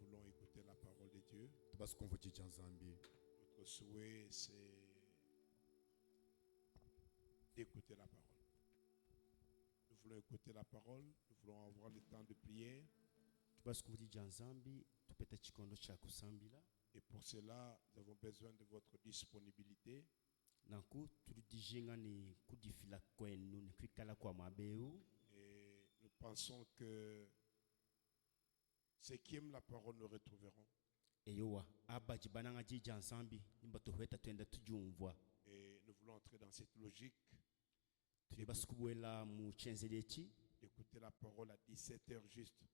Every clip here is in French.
Nous voulons écouter la parole de Dieu. Notre souhait, c'est d'écouter la parole. Nous voulons écouter la parole. Nous voulons avoir le temps de prière. Et pour cela, nous avons besoin de votre disponibilité. Et nous pensons que ceux qui aiment la parole nous retrouveront. Et nous voulons entrer dans cette logique d'écouter la parole à 17h juste.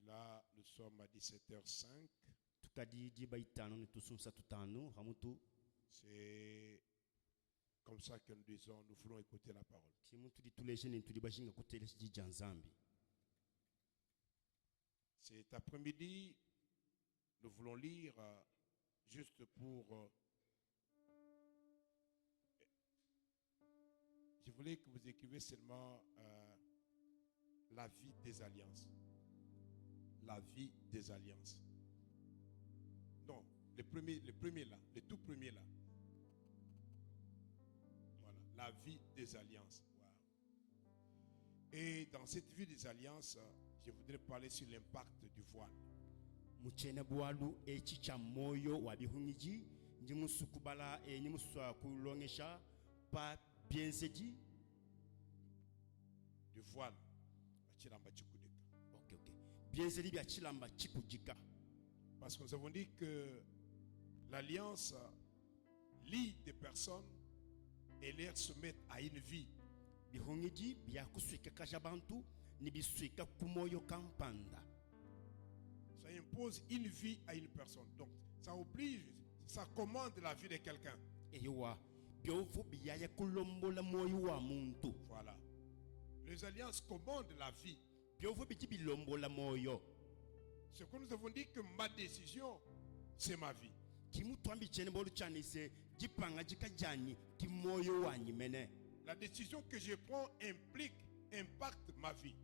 Et là, nous sommes à 17h05. C'est comme ça que nous disons, nous voulons écouter la parole. Cet après-midi, nous voulons lire juste pour... je voulais que vous écriviez seulement la vie des alliances. La vie des alliances. Non, le premier là, le tout premier là. Voilà, la vie des alliances. Wow. Et dans cette vie des alliances, je voudrais parler sur l'impact du voile. Du voile. Parce que nous avons dit que l'alliance lie des personnes et les soumet à une vie. Ça impose une vie à une personne. Donc, ça oblige, ça commande la vie de quelqu'un. Voilà. Les alliances commandent la vie. C'est que nous avons dit que ma décision, c'est ma vie. La décision que je prends impacte ma vie.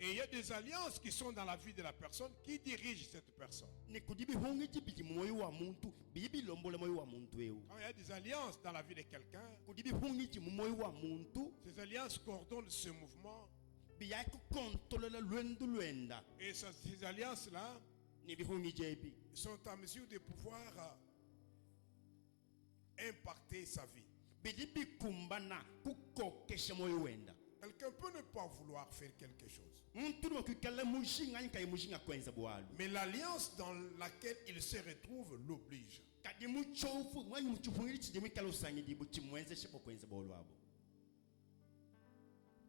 Et il y a des alliances qui sont dans la vie de la personne qui dirigent cette personne. Quand il y a des alliances dans la vie de quelqu'un, ces alliances coordonnent ce mouvement. Et ces alliances-là sont en mesure de pouvoir impacter sa vie. Quelqu'un peut ne pas vouloir faire quelque chose. Mais l'alliance dans laquelle il se retrouve l'oblige.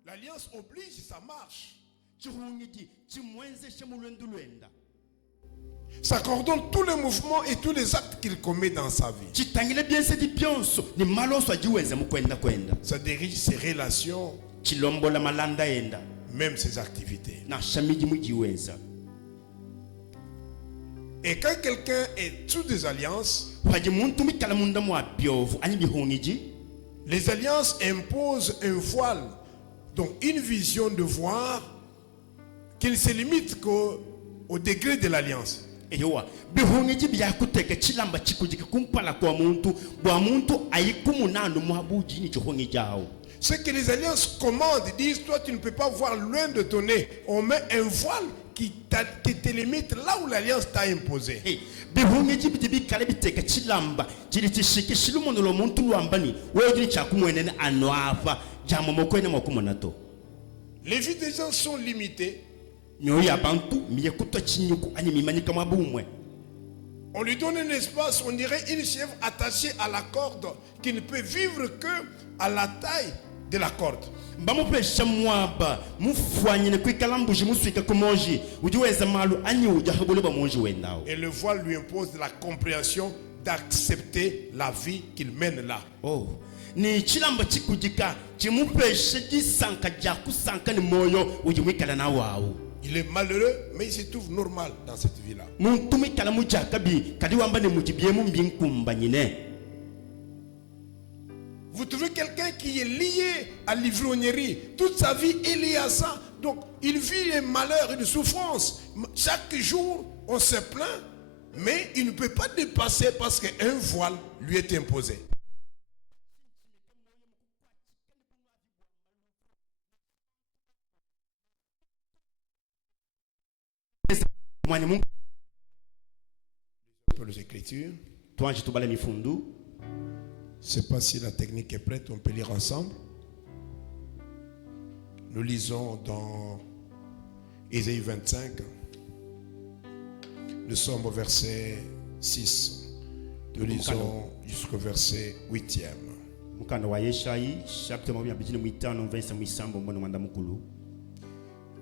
L'alliance oblige, ça marche. Ça coordonne tous les mouvements et tous les actes qu'il commet dans sa vie. Ça dirige ses relations, même ses activités. Et quand quelqu'un est sous des alliances, les alliances imposent un voile, donc une vision de voir qu'il ne se limite qu'au degré de l'alliance. Ce que les alliances commandent, disent, toi tu ne peux pas voir loin de ton nez. On met un voile qui te limite là où l'alliance t'a imposé. Les vies des gens sont limitées. On lui donne un espace, on dirait une chèvre attachée à la corde qui ne peut vivre que à la taille de la corde. Et le voile lui impose la compréhension d'accepter la vie qu'il mène là. Il est malheureux, mais il se trouve normal dans cette vie-là. Vous trouvez quelqu'un qui est lié à l'ivrognerie. Toute sa vie est liée à ça. Donc, il vit un malheur, une souffrance. Chaque jour, on se plaint, mais il ne peut pas dépasser parce qu'un voile lui est imposé. Pour les Écritures. Je ne sais pas si la technique est prête, on peut lire ensemble. Nous lisons dans Ésaïe 25. Nous sommes au verset 6. Nous lisons jusqu'au verset 8e.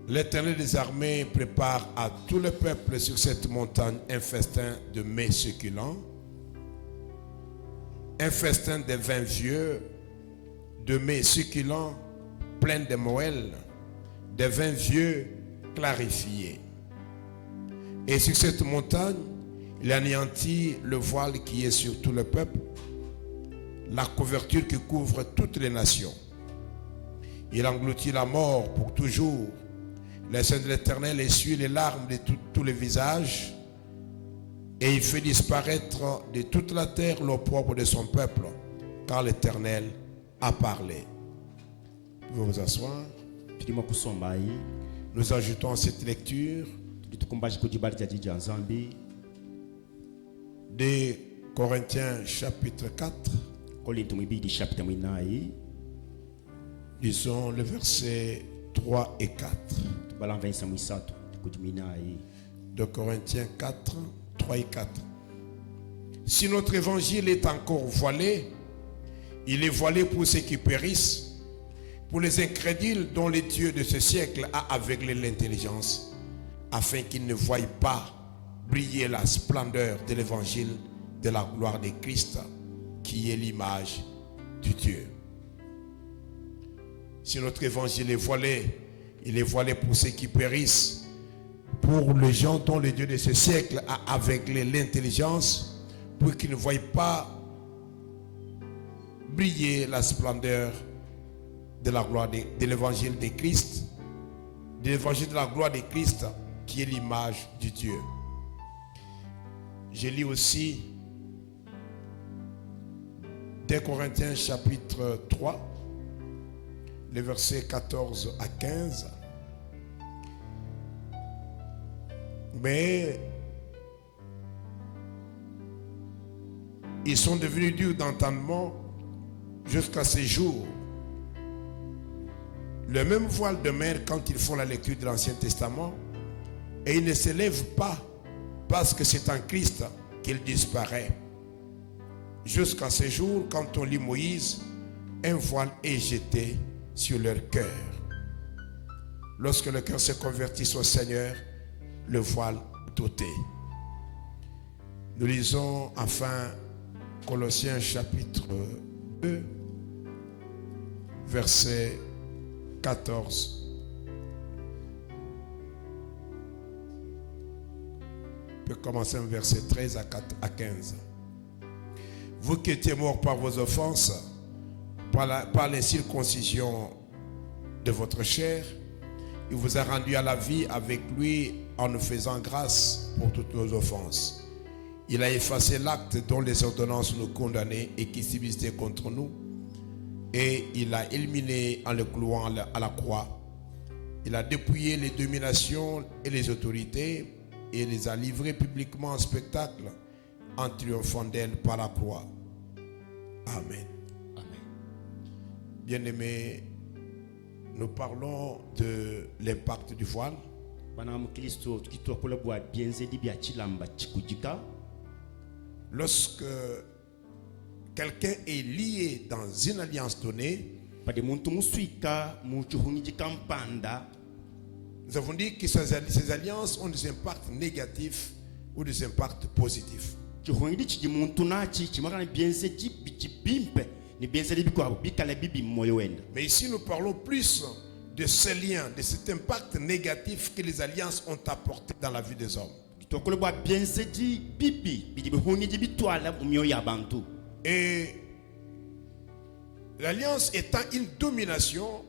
L'Éternel des armées prépare à tout le peuple sur cette montagne un festin de mets succulents, un festin de vins vieux, de mets succulents pleins de moelle, de vins vieux clarifiés. Et sur cette montagne, il anéantit le voile qui est sur tout le peuple, la couverture qui couvre toutes les nations. Il engloutit la mort pour toujours. Les saints de l'Éternel essuient les larmes de tous les visages et il fait disparaître de toute la terre l'opprobre de son peuple, car l'Éternel a parlé. Vous pouvez vous asseoir. Nous ajoutons à cette lecture de Corinthiens chapitre 4. Lisons le verset 3 et 4. De Corinthiens 4, 3 et 4. Si notre évangile est encore voilé, il est voilé pour ceux qui périssent, pour les incrédules dont le Dieu de ce siècle a aveuglé l'intelligence, afin qu'ils ne voient pas briller la splendeur de l'évangile de la gloire de Christ, qui est l'image du Dieu. Si notre évangile est voilé, il est voilé pour ceux qui périssent, pour les gens dont le Dieu de ce siècle a aveuglé l'intelligence, pour qu'ils ne voient pas briller la splendeur de la gloire de l'évangile de Christ, de l'évangile de la gloire de Christ, qui est l'image du Dieu. Je lis aussi 2 Corinthiens chapitre 3, les versets 14 à 15. Mais ils sont devenus durs d'entendement jusqu'à ce jour. Le même voile demeure quand ils font la lecture de l'Ancien Testament et ils ne se lèvent pas parce que c'est en Christ qu'il disparaît. Jusqu'à ce jour, quand on lit Moïse, un voile est jeté sur leur cœur. Lorsque le cœur se convertit au Seigneur, le voile est ôté. Nous lisons enfin Colossiens chapitre 2, verset 14. On peut commencer au verset 13 à 15. Vous qui étiez morts par vos offenses, par les circoncisions de votre chair, il vous a rendu à la vie avec lui en nous faisant grâce pour toutes nos offenses. Il a effacé l'acte dont les ordonnances nous condamnaient et qui subsistait contre nous, et il l'a éliminé en le clouant à la croix. Il a dépouillé les dominations et les autorités et les a livrées publiquement en spectacle en triomphant d'elles par la croix. Amen. Bien-aimés, nous parlons de l'impact du voile. Lorsque quelqu'un est lié dans une alliance donnée, nous avons dit que ces alliances ont des impacts négatifs ou des impacts positifs. Mais ici nous parlons plus de ces liens, de cet impact négatif que les alliances ont apporté dans la vie des hommes. Et l'alliance étant une domination,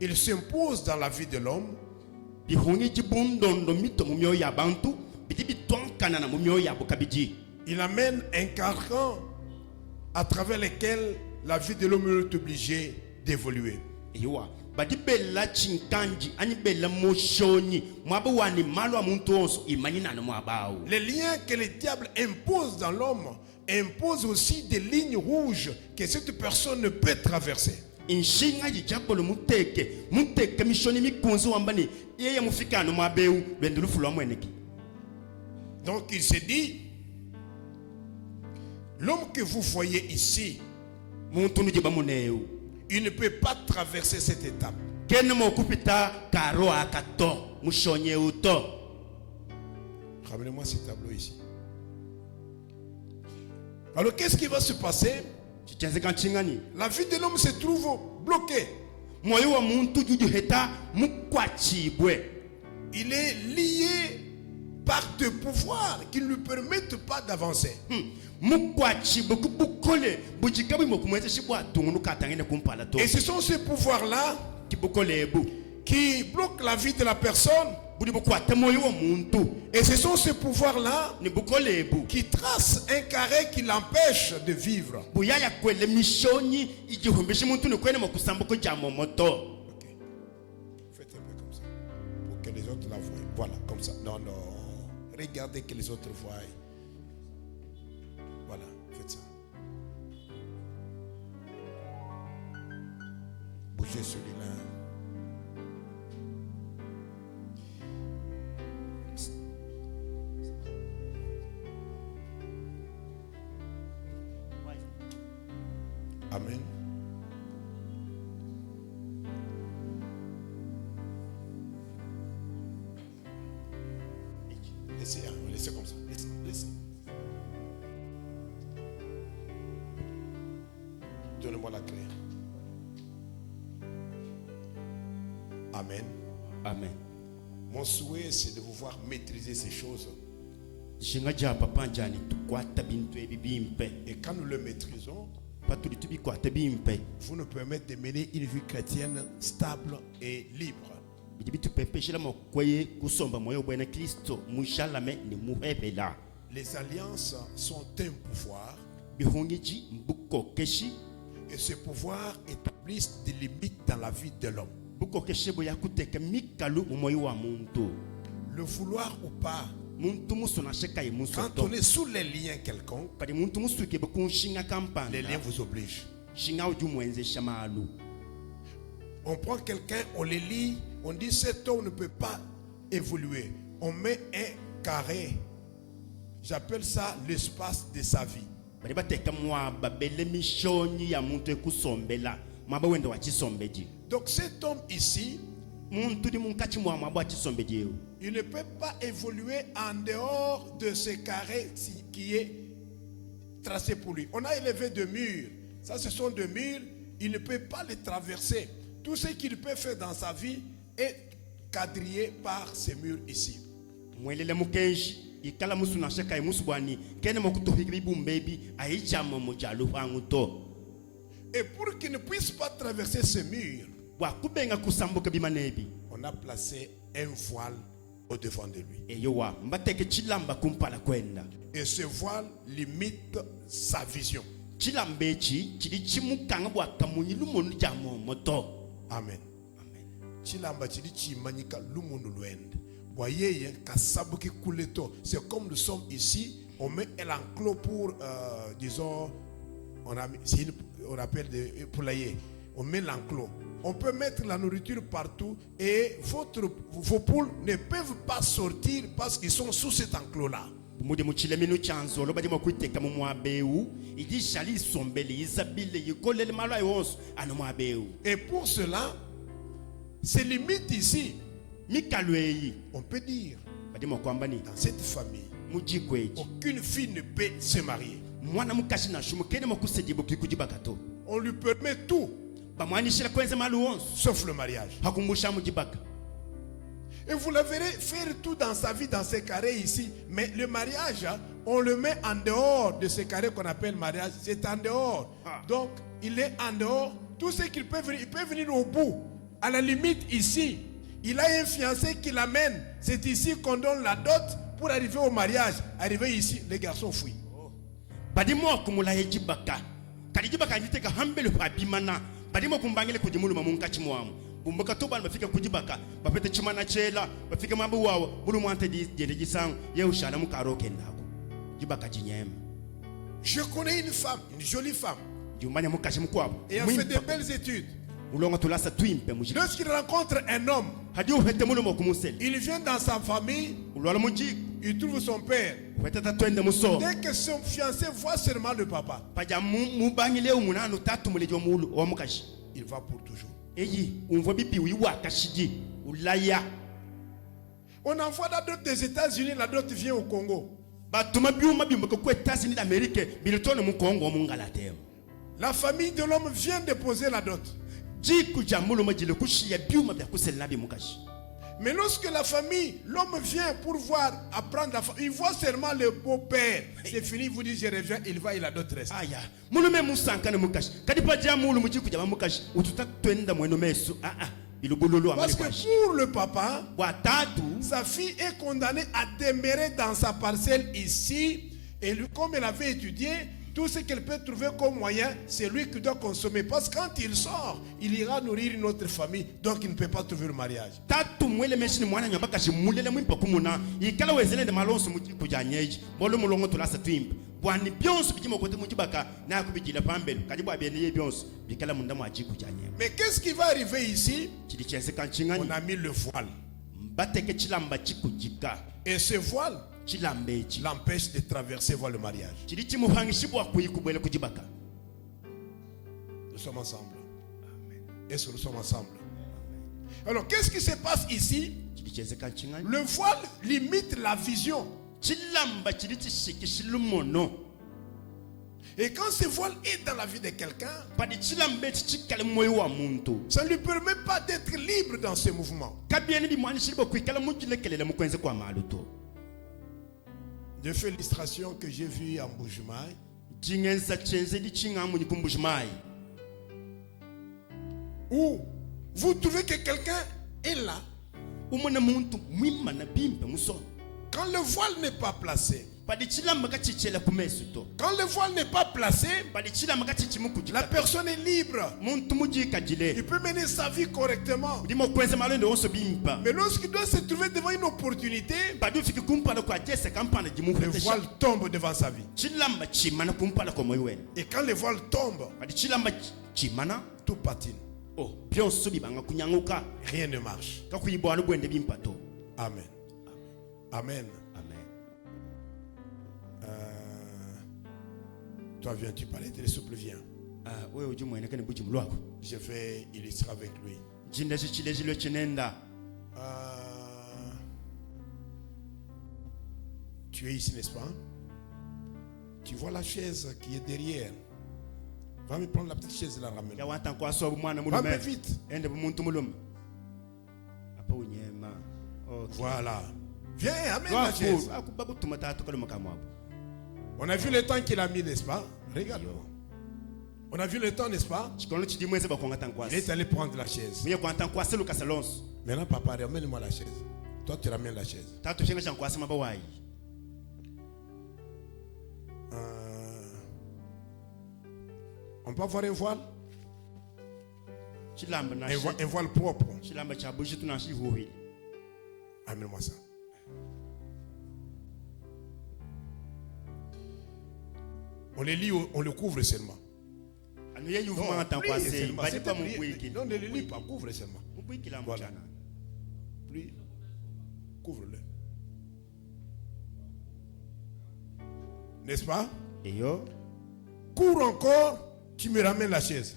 il s'impose dans la vie de l'homme. Il amène un carcan à travers lequel la vie de l'homme est obligée d'évoluer. Les liens que le diable impose dans l'homme imposent aussi des lignes rouges que cette personne ne peut traverser. Donc il s'est dit, l'homme que vous voyez ici, il ne peut pas traverser cette étape. Ramenez-moi ce tableau ici. Alors qu'est-ce qui va se passer? La vie de l'homme se trouve bloquée. Il est lié par des pouvoirs qui ne lui permettent pas d'avancer. Et ce sont ces pouvoirs-là qui bloquent la vie de la personne. Et ce sont ces pouvoirs-là qui tracent un carré qui l'empêche de vivre. Okay. Faites un peu comme ça pour que les autres la voient. Voilà, comme ça. Non, non. Regardez que les autres voient. Voilà, faites ça. Bougez celui-là. Amen. Laissez comme ça. Laissez. Donnez-moi la clé. Amen. Amen. Mon souhait, c'est de vous voir maîtriser ces choses. Et quand nous le maîtrisons, vous nous permettez de mener une vie chrétienne stable et libre. Les alliances sont un pouvoir. Et ce pouvoir établissent des limites dans la vie de l'homme. Le vouloir ou pas, quand on est sous les liens quelconques, les liens vous obligent. On prend quelqu'un, on les lit, on dit cet homme ne peut pas évoluer. On met un carré. J'appelle ça l'espace de sa vie. Donc cet homme ici, il ne peut pas évoluer en dehors de ce carré qui est tracé pour lui. On a élevé des murs. Ça, ce sont des murs. Il ne peut pas les traverser. Tout ce qu'il peut faire dans sa vie est quadrillé par ces murs ici. Et pour qu'il ne puisse pas traverser ce mur, on a placé un voile au-devant de lui. Et ce voile limite sa vision. Amen. C'est comme nous sommes ici, on met l'enclos pour, disons, on appelle des poulaillers. On met l'enclos. On peut mettre la nourriture partout et vos poules ne peuvent pas sortir parce qu'ils sont sous cet enclos-là. Et pour cela, c'est limite ici. On peut dire, dans cette famille, aucune fille ne peut se marier. On lui permet tout, sauf le mariage. Et vous la verrez faire tout dans sa vie, dans ces carrés ici. Mais le mariage, on le met en dehors de ces carrés qu'on appelle mariage. C'est en dehors. Donc, il est en dehors. Tout ce qu'il peut venir, il peut venir au bout. À la limite, ici, il a un fiancé qui l'amène. C'est ici qu'on donne la dot pour arriver au mariage. Arrivé ici, les garçons fuient. Je connais une femme, une jolie femme, et elle fait de belles études. Lorsqu'il rencontre un homme, il vient dans sa famille, il trouve son père. Dès que son fiancé voit seulement le papa, il va pour toujours. On envoie la dot des États-Unis, la dot vient au Congo. La famille de l'homme vient déposer la dot. Mais lorsque la famille, l'homme vient pour voir, apprendre la famille, il voit seulement le beau-père. C'est fini, il vous dit je reviens, il va, il a d'autres restes. Parce que pour le papa, sa fille est condamnée à demeurer dans sa parcelle ici. Et lui, comme elle avait étudié, tout ce qu'elle peut trouver comme moyen, c'est lui qui doit consommer. Parce que quand il sort, il ira nourrir une autre famille. Donc il ne peut pas trouver le mariage. Mais qu'est-ce qui va arriver ici? On a mis le voile. Et ce voile l'empêche de traverser voir le mariage. Nous sommes ensemble. Est-ce que nous sommes ensemble? Alors qu'est-ce qui se passe ici? Le voile limite la vision. Et quand ce voile est dans la vie de quelqu'un, ça ne lui permet pas d'être libre dans ce mouvement. De fait l'illustration que j'ai vue à Mbujimaï, où vous trouvez que quelqu'un est là. Quand le voile n'est pas placé, quand le voile n'est pas placé, la personne est libre. Il peut mener sa vie correctement. Mais lorsqu'il doit se trouver devant une opportunité, le voile tombe devant sa vie. Et quand le voile tombe, tout patine. Rien ne marche. Amen. Amen. Toi, viens-tu parler? T'es souple, viens. Je vais illustrer avec lui. Tu es ici, n'est-ce pas? Tu vois la chaise qui est derrière. Va me prendre la petite chaise et la ramener. Va me vite. Voilà. Viens, amène la chaise. On a vu le temps qu'il a mis, n'est-ce pas? Regarde-moi. On a vu le temps, n'est-ce pas? Il est allé prendre la chaise. Maintenant, papa, ramène-moi la chaise. Toi, tu ramènes la chaise. On peut avoir un voile? Un voile propre. Amène-moi ça. On les lit, on le couvre seulement. Non, ne le lis pas, couvre seulement. Voilà. Plie, couvre-le. N'est-ce pas? Cours encore, tu me ramènes la chaise.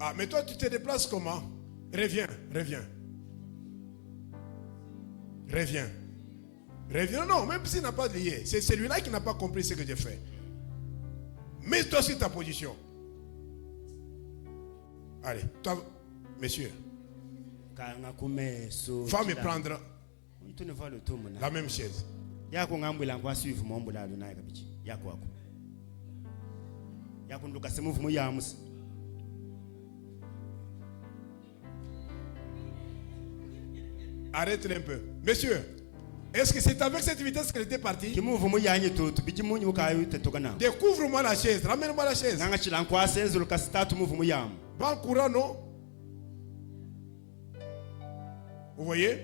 Ah, mais toi, tu te déplaces comment? Reviens. Non, même s'il n'a pas lié. C'est celui-là qui n'a pas compris ce que j'ai fait. Mets-toi sur ta position. Allez, toi, monsieur. Va me prendre la même chaise. Arrête-le un peu. Monsieur, est-ce que c'est avec cette vitesse qu'elle était partie? Découvre-moi la chaise. Ramène-moi la chaise. Va en courant, non? Vous voyez?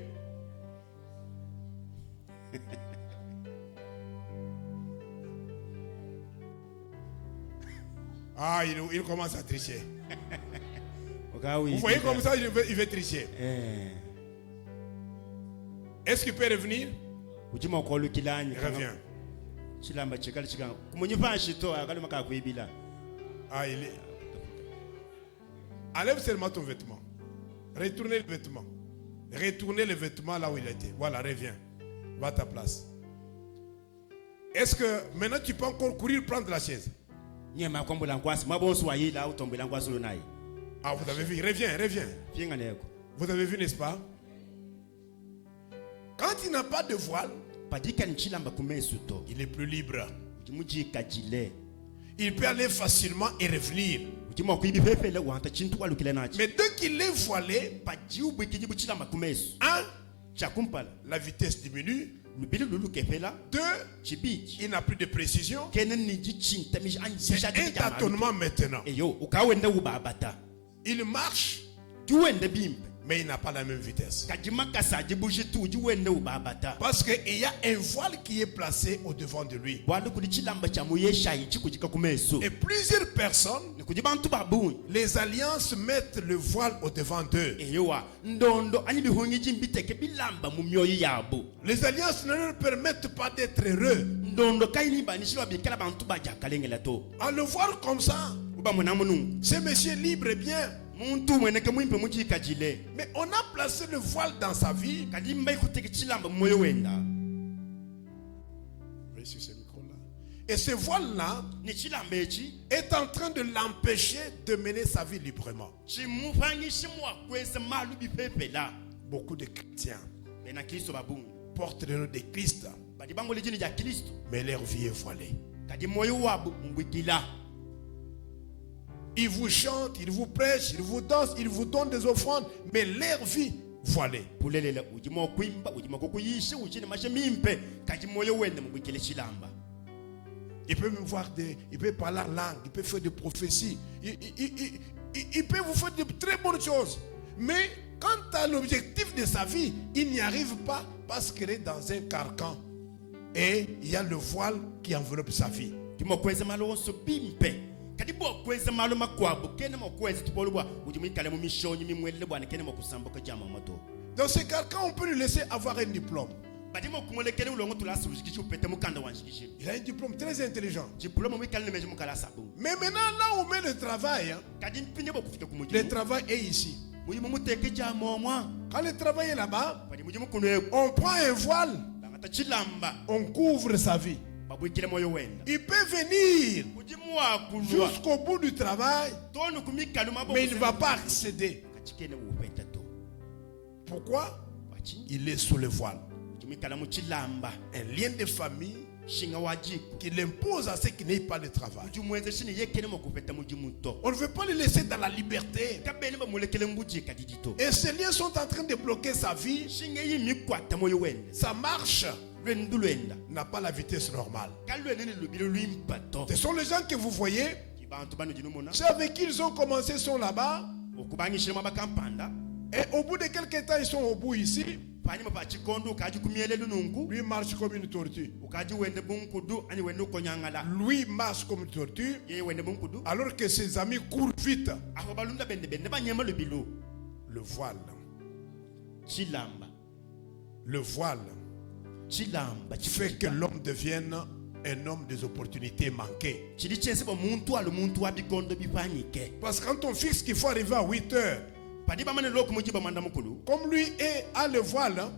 Ah, il commence à tricher. Vous voyez comme ça, il veut tricher. Est-ce qu'il peut revenir? Il revient. Ah, il est. Enlève seulement ton vêtement. Retournez le vêtement. Retournez le vêtement là où il était. Voilà, reviens. Va à ta place. Est-ce que maintenant tu peux encore courir prendre la chaise? Ah, vous avez vu? Reviens. Vous avez vu, n'est-ce pas? Quand il n'a pas de voile, il est plus libre. Il peut aller facilement et revenir. Mais dès qu'il est voilé, la vitesse diminue. 2, il n'a plus de précision. C'est un tâtonnement maintenant. Il marche, mais il n'a pas la même vitesse. Parce qu'il y a un voile qui est placé au devant de lui. Et plusieurs personnes, les alliances mettent le voile au devant d'eux. Les alliances ne leur permettent pas d'être heureux. À le voir comme ça, ce monsieur libre et bien. Mais on a placé le voile dans sa vie. Et ce voile-là est en train de l'empêcher de mener sa vie librement. Beaucoup de chrétiens portent le nom de Christ, mais leur vie est voilée. Ils vous chantent, ils vous prêchent, ils vous dansent, ils vous donnent des offrandes, mais leur vie voilée. Il peut me voir il peut parler en langue, il peut faire des prophéties, il peut vous faire de très bonnes choses. Mais quant à l'objectif de sa vie, il n'y arrive pas parce qu'il est dans un carcan. Et il y a le voile qui enveloppe sa vie. Dans ce carcan, on peut lui laisser avoir un diplôme. Il a un diplôme très intelligent. Mais maintenant, là où on met le travail, le travail est ici. Quand le travail est là-bas, on prend un voile, on couvre sa vie. Il peut venir jusqu'au bout du travail, mais il ne va pas accéder. Pourquoi? Il est sous le voile. Un lien de famille qui l'impose à ce qu'il n'ait pas de travail. On ne veut pas le laisser dans la liberté. Et ces liens sont en train de bloquer sa vie. Ça marche. n'a pas la vitesse normale. Ce sont les gens que vous voyez. Ceux avec qui ils ont commencé sont là-bas. Et au bout de quelques temps, ils sont au bout ici. Lui marche comme une tortue. Lui marche comme une tortue. Alors que ses amis courent vite. Le voile. Le voile fait que l'homme devienne un homme des opportunités manquées. Parce que quand on fixe qu'il faut arriver à 8 heures, comme lui a le voile,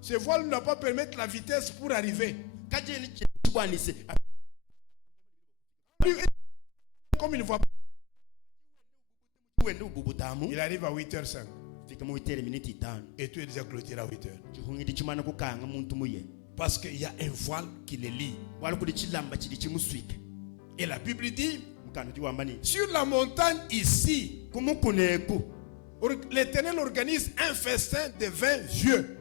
ce voile ne doit pas permettre la vitesse pour arriver. Comme il ne voit pas, il arrive à 8h05. Et tu es déjà clôturé à 8h. Parce qu'il y a un voile qui les lie. Et la Bible dit, sur la montagne ici, l'Éternel organise un festin de 20 vieux.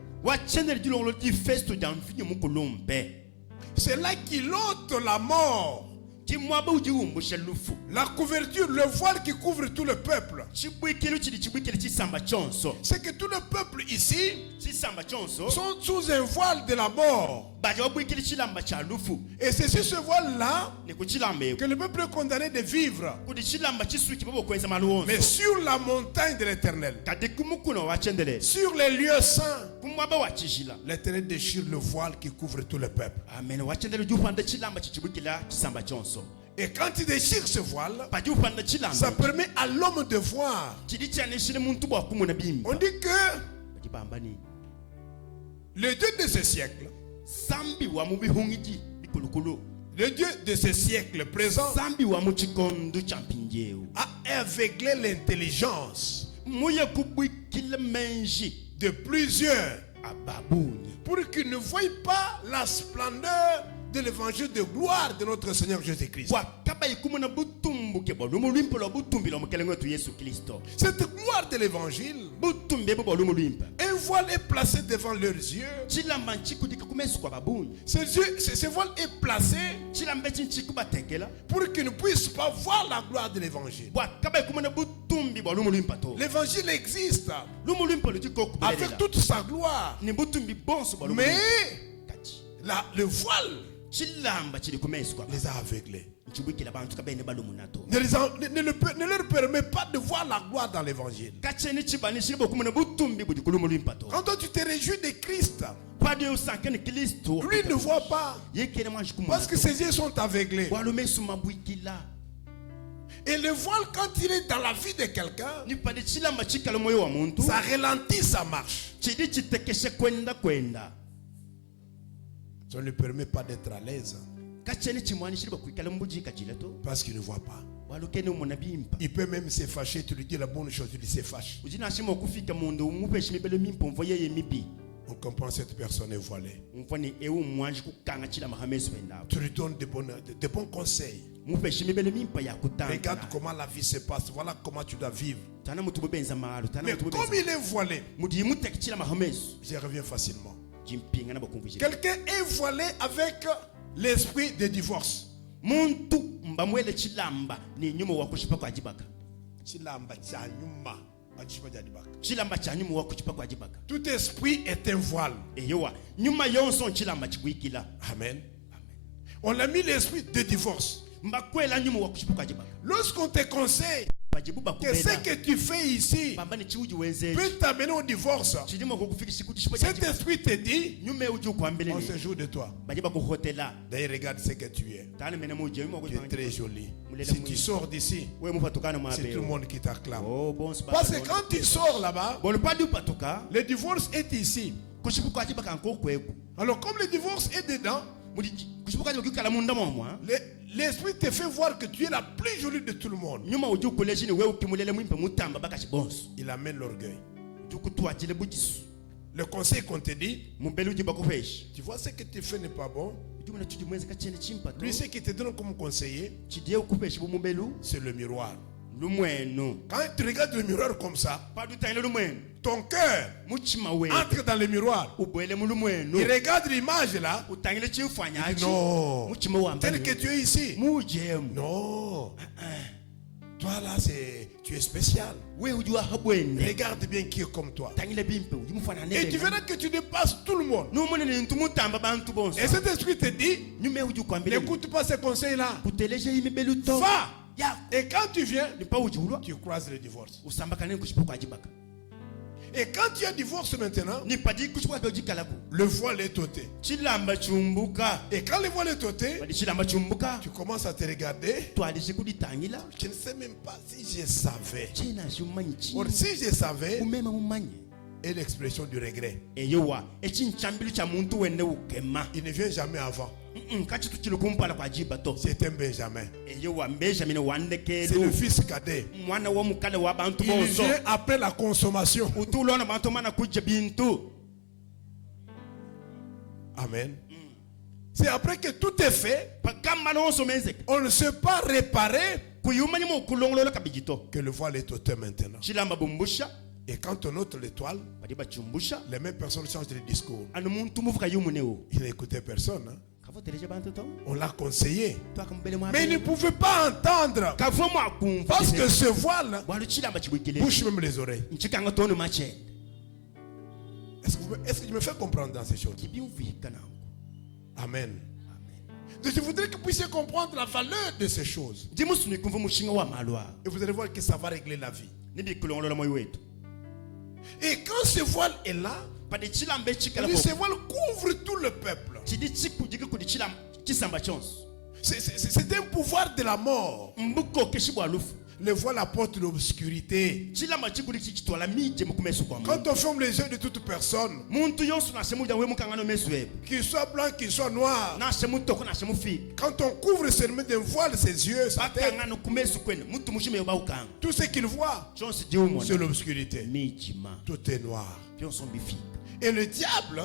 C'est là qu'il ôte la mort. La couverture, le voile qui couvre tout le peuple. C'est que tout le peuple ici sont sous un voile de la mort. Et c'est sur ce voile-là que le peuple est condamné de vivre. Mais sur la montagne de l'Éternel, sur les lieux saints, l'Éternel déchire le voile qui couvre tout le peuple. Et quand il déchire ce voile, ça permet à l'homme de voir. On dit que le Dieu de ce siècle, le Dieu de ce siècle présent, a aveuglé l'intelligence de plusieurs pour qu'ils ne voient pas la splendeur de l'évangile de gloire de notre Seigneur Jésus-Christ. Cette gloire de l'évangile, un voile est placé devant leurs yeux. Ce voile est placé pour qu'ils ne puissent pas voir la gloire de l'évangile. L'évangile existe avec toute sa gloire. Mais le voile les a aveuglés. Ne leur permet pas de voir la gloire dans l'évangile. Quand toi tu te réjouis de Christ, lui ne voit pas parce que ses yeux sont aveuglés. Et le voile, quand il est dans la vie de quelqu'un, ça ralentit sa marche. Ça ne lui permet pas d'être à l'aise. Parce qu'il ne voit pas. Il peut même se fâcher, tu lui dis la bonne chose, tu lui se fâche. On comprend cette personne est voilée. Tu lui donnes de bons conseils. Regarde comment la vie se passe. Voilà comment tu dois vivre. Mais comme il est voilé, je reviens facilement. Quelqu'un est voilé avec l'esprit de divorce. Tout esprit est un voile. Amen. On a mis l'esprit de divorce. Lorsqu'on te conseille que ce que tu fais ici peut t'amener au divorce, cet esprit te dit on se joue de toi. D'ailleurs, regarde ce que tu es. Tu es très joli. Si tu sors d'ici, c'est tout le monde qui t'acclame. Parce que quand tu sors là-bas, le divorce est ici. Alors comme le divorce est dedans, l'esprit te fait voir que tu es la plus jolie de tout le monde. Il amène l'orgueil. Le conseil qu'on te dit, tu vois ce que tu fais n'est pas bon. Lui, ce qui te donne comme conseiller, c'est le miroir. Quand tu regardes le miroir comme ça, ton cœur entre dans le miroir. Il regarde l'image là. Il dit non, tel que tu es ici. Non. Toi là, tu es spécial. Regarde bien qui est comme toi. Et tu verras que tu dépasses tout le monde. Et cet esprit te dit, n'écoute pas ces conseils là. Va. Et quand tu viens, tu croises le divorce. Et quand tu as divorce maintenant, le voile est ôté. Et quand le voile est ôté, tu commences à te regarder. Je ne sais même pas si je savais. Or, si je savais, et l'expression du regret. Il ne vient jamais avant. C'est un Benjamin. C'est le fils cadet. Il vient après la consommation. Amen. C'est après que tout est fait. On ne sait pas réparer que le voile est ôté maintenant. Et quand on ôte l'étoile, les mêmes personnes changent de discours. Il n'écoutait personne. Hein? On l'a conseillé. Mais il ne pouvait pas entendre. Parce que ce voile bouche même les oreilles. Est-ce que tu me fais comprendre dans ces choses? Amen. Donc, je voudrais que vous puissiez comprendre la valeur de ces choses. Et vous allez voir que ça va régler la vie. Et quand ce voile est là, ce voile couvre tout le peuple. C'est un pouvoir de la mort. Le voile apporte l'obscurité. Quand on ferme les yeux de toute personne, qu'il soit blanc, qu'il soit noir, quand on couvre seulement d'un voile ses yeux, sa tête, tout ce qu'il voit, c'est l'obscurité. Tout est noir. Et le diable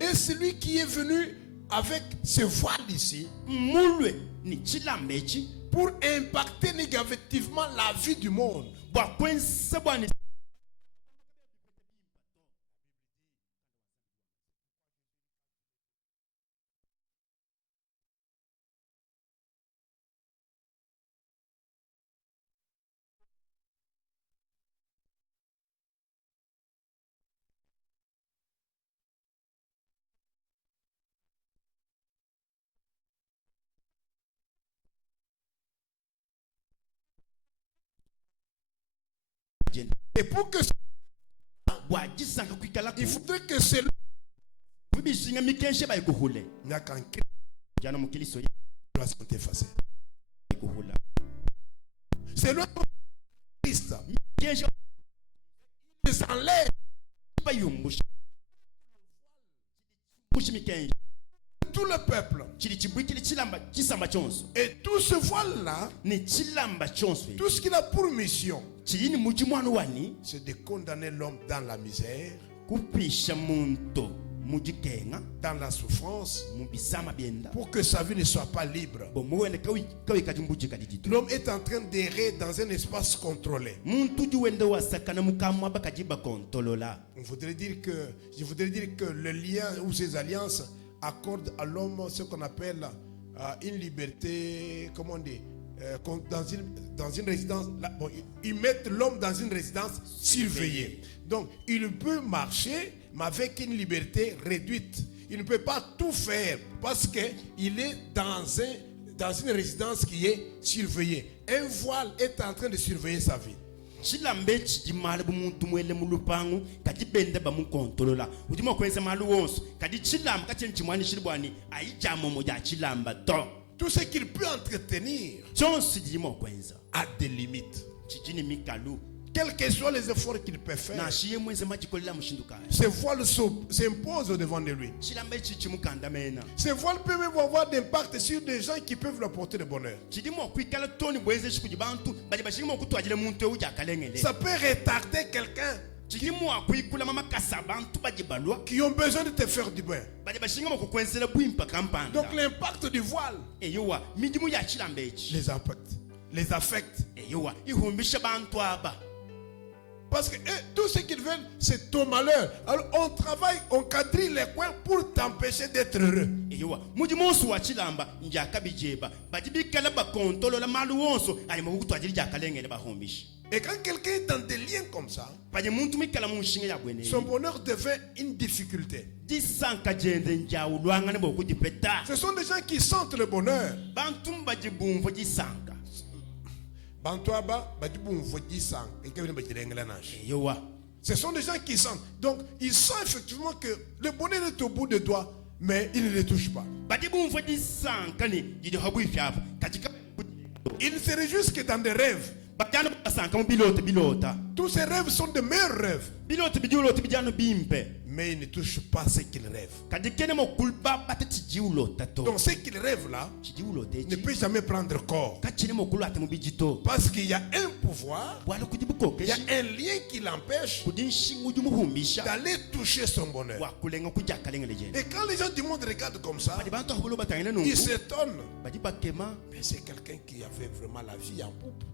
est celui qui est venu avec ce voile ici pour impacter négativement la vie du monde. Et pour que il faudrait que c'est il n'y a qu'un Christ doit s'être effacé. C'est le Christ qui s'enlève tout le peuple. Et tout ce voile là, tout ce qu'il a pour mission, c'est de condamner l'homme dans la misère, dans la souffrance, pour que sa vie ne soit pas libre. L'homme est en train d'errer dans un espace contrôlé. Je voudrais dire que le lien ou ces alliances accordent à l'homme ce qu'on appelle une liberté, comment on dit, dans une résidence. Ils mettent l'homme dans une résidence surveillée. Donc, il peut marcher, mais avec une liberté réduite. Il ne peut pas tout faire parce qu'il est dans une résidence qui est surveillée. Un voile est en train de surveiller sa vie. Tout ce qu'il peut entretenir a des limites. Quels que soient les efforts qu'il peut faire, ce voile s'impose au-devant de lui. Ce voile peut même avoir d'impact sur des gens qui peuvent lui apporter le bonheur. Ça peut retarder quelqu'un qui ont besoin de te faire du bien. Donc l'impact du voile les affecte. Parce que tout ce qu'ils veulent, c'est ton malheur. Alors on travaille, on quadrille les coins pour t'empêcher d'être heureux. Et quand quelqu'un est dans des liens comme ça, son bonheur devient une difficulté. Ce sont des gens qui sentent le bonheur. Ce sont des gens qui sentent. Donc, ils sentent effectivement que le bonheur est au bout de doigts, mais ils ne le touchent pas. Ils ne se réjouissent que dans des rêves. Tous ces rêves sont de meilleurs rêves. Mais ils ne touchent pas ce qu'ils rêvent. Donc ce qu'ils rêvent là ne peut jamais prendre corps. Parce qu'il y a un pouvoir, il y a un lien qui l'empêche d'aller toucher son bonheur. Et quand les gens du monde regardent comme ça, ils s'étonnent. Mais c'est quelqu'un qui avait vraiment la vie en poupe.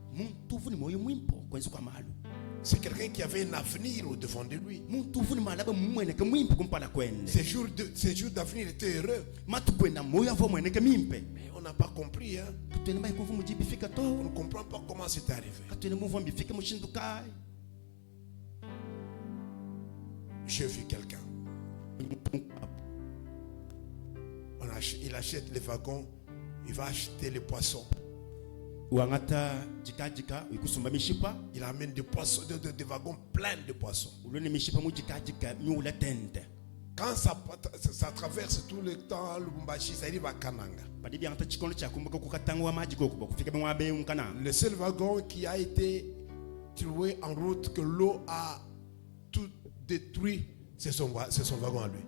C'est quelqu'un qui avait un avenir au devant de lui. Ces jours d'avenir étaient heureux. Mais on n'a pas compris. Hein? On ne comprend pas comment c'est arrivé. J'ai vu quelqu'un. Il achète les wagons. Il va acheter les poissons. Il amène des poissons, des wagons pleins de poissons. Quand ça traverse tout le temps, le Lubumbashi, ça arrive à Kananga. Le seul wagon qui a été trouvé en route, que l'eau a tout détruit, c'est son wagon à lui.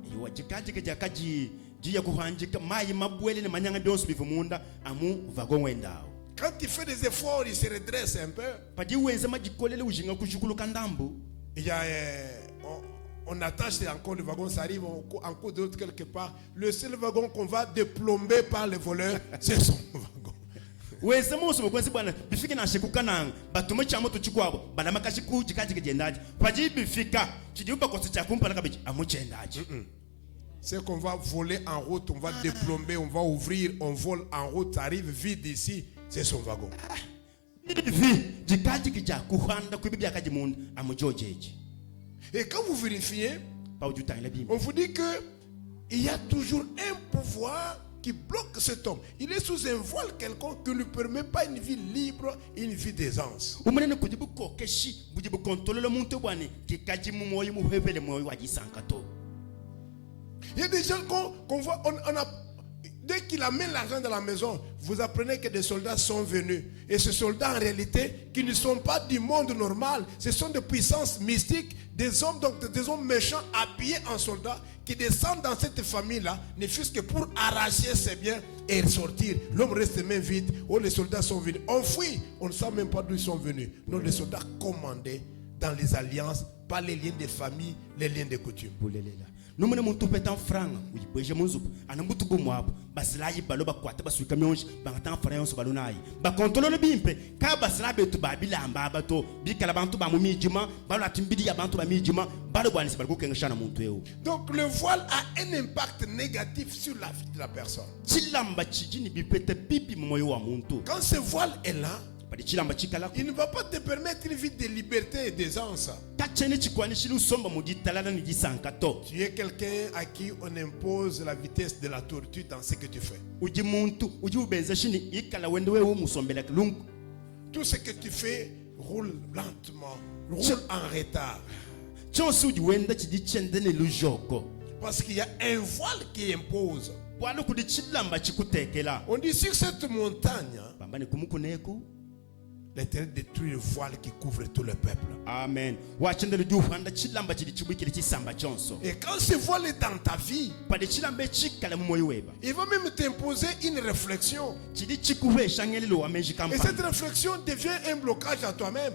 Quand il fait des efforts, il se redresse un peu. Il y a, on attache encore le wagon, ça arrive en cours de route quelque part. Le seul wagon qu'on va déplomber par les voleurs, c'est son wagon. C'est qu'on va voler en route, on va déplomber, on va ouvrir, on vole en route, ça arrive vide ici. C'est son wagon. Et quand vous vérifiez, on vous dit qu'il y a toujours un pouvoir qui bloque cet homme. Il est sous un voile quelconque qui ne lui permet pas une vie libre et une vie d'aisance. Il y a des gens qu'on voit, dès qu'il amène l'argent dans la maison, vous apprenez que des soldats sont venus. Et ces soldats, en réalité, qui ne sont pas du monde normal, ce sont des puissances mystiques, des hommes méchants habillés en soldats, qui descendent dans cette famille-là, ne fût-ce que pour arracher ses biens et sortir. L'homme reste même vide. Oh, les soldats sont venus. On fuit. On ne sait même pas d'où ils sont venus. Non, les soldats commandés dans les alliances, pas les liens de famille, les liens de coutume. No mwana muntu petan franga uyibweje munzupu anambutu gumwabo basilayi balo bakwata baswika myonji bangatan frayonso balunai ba kontrole bimpe ka basila betu babilamba abato bikala bantu ba mumijima balo atimbidi ya bantu ba mijima balo bwanisi balo kengeshana muntu eo. Donc le voile a un impact négatif sur la vie de la personne. Chilamba chijini bipete pipi moyo wa muntu. Quand ce voile est là, il ne va pas te permettre une vie de liberté et d'aisance. Tu es quelqu'un à qui on impose la vitesse de la tortue dans ce que tu fais. Tout ce que tu fais roule lentement, roule en retard. Parce qu'il y a un voile qui impose. On dit sur cette montagne, l'Éternel détruit le voile qui couvre tout le peuple. Amen. Et quand ce voile est dans ta vie, il va même t'imposer une réflexion. Et cette réflexion devient un blocage à toi-même.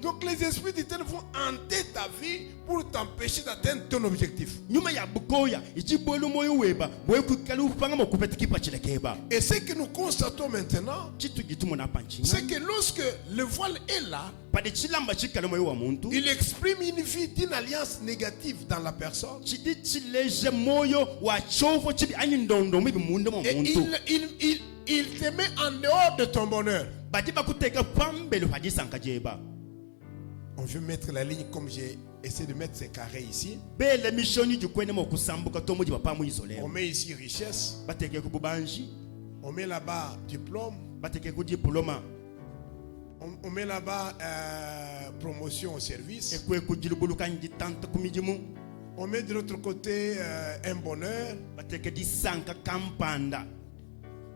Donc les esprits d'Éternel vont hanter ta vie pour t'empêcher d'atteindre ton objectif. nyuma ya bukoya ichibwelu moyo weba boye kukala upanga mokupeta kipa chilekeba Et ce que nous constatons maintenant, chitu gitu na panchinga c'est que lorsque le voile est là, pade chilamba chikala moyo wa muntu il exprime une vie d'une alliance négative dans la personne. chidi chileje moyo wa chovo chidi anyindondo mibi munde mo Et muntu il te met en dehors de ton bonheur. badi bakuteka pambele hadi sankajeba On veut mettre la ligne comme j'ai essayé de mettre ces carrés ici. bele mishoni jukwene mo kusambuka to muji bapa mu isolé On met ici richesse. bateke ku bubanji On met là-bas diplôme. bateke ku diploma On met là-bas promotion au service. ekwe ku jilubuluka nji tante kumijimu On met de l'autre côté un bonheur. bateke di sanka kampanda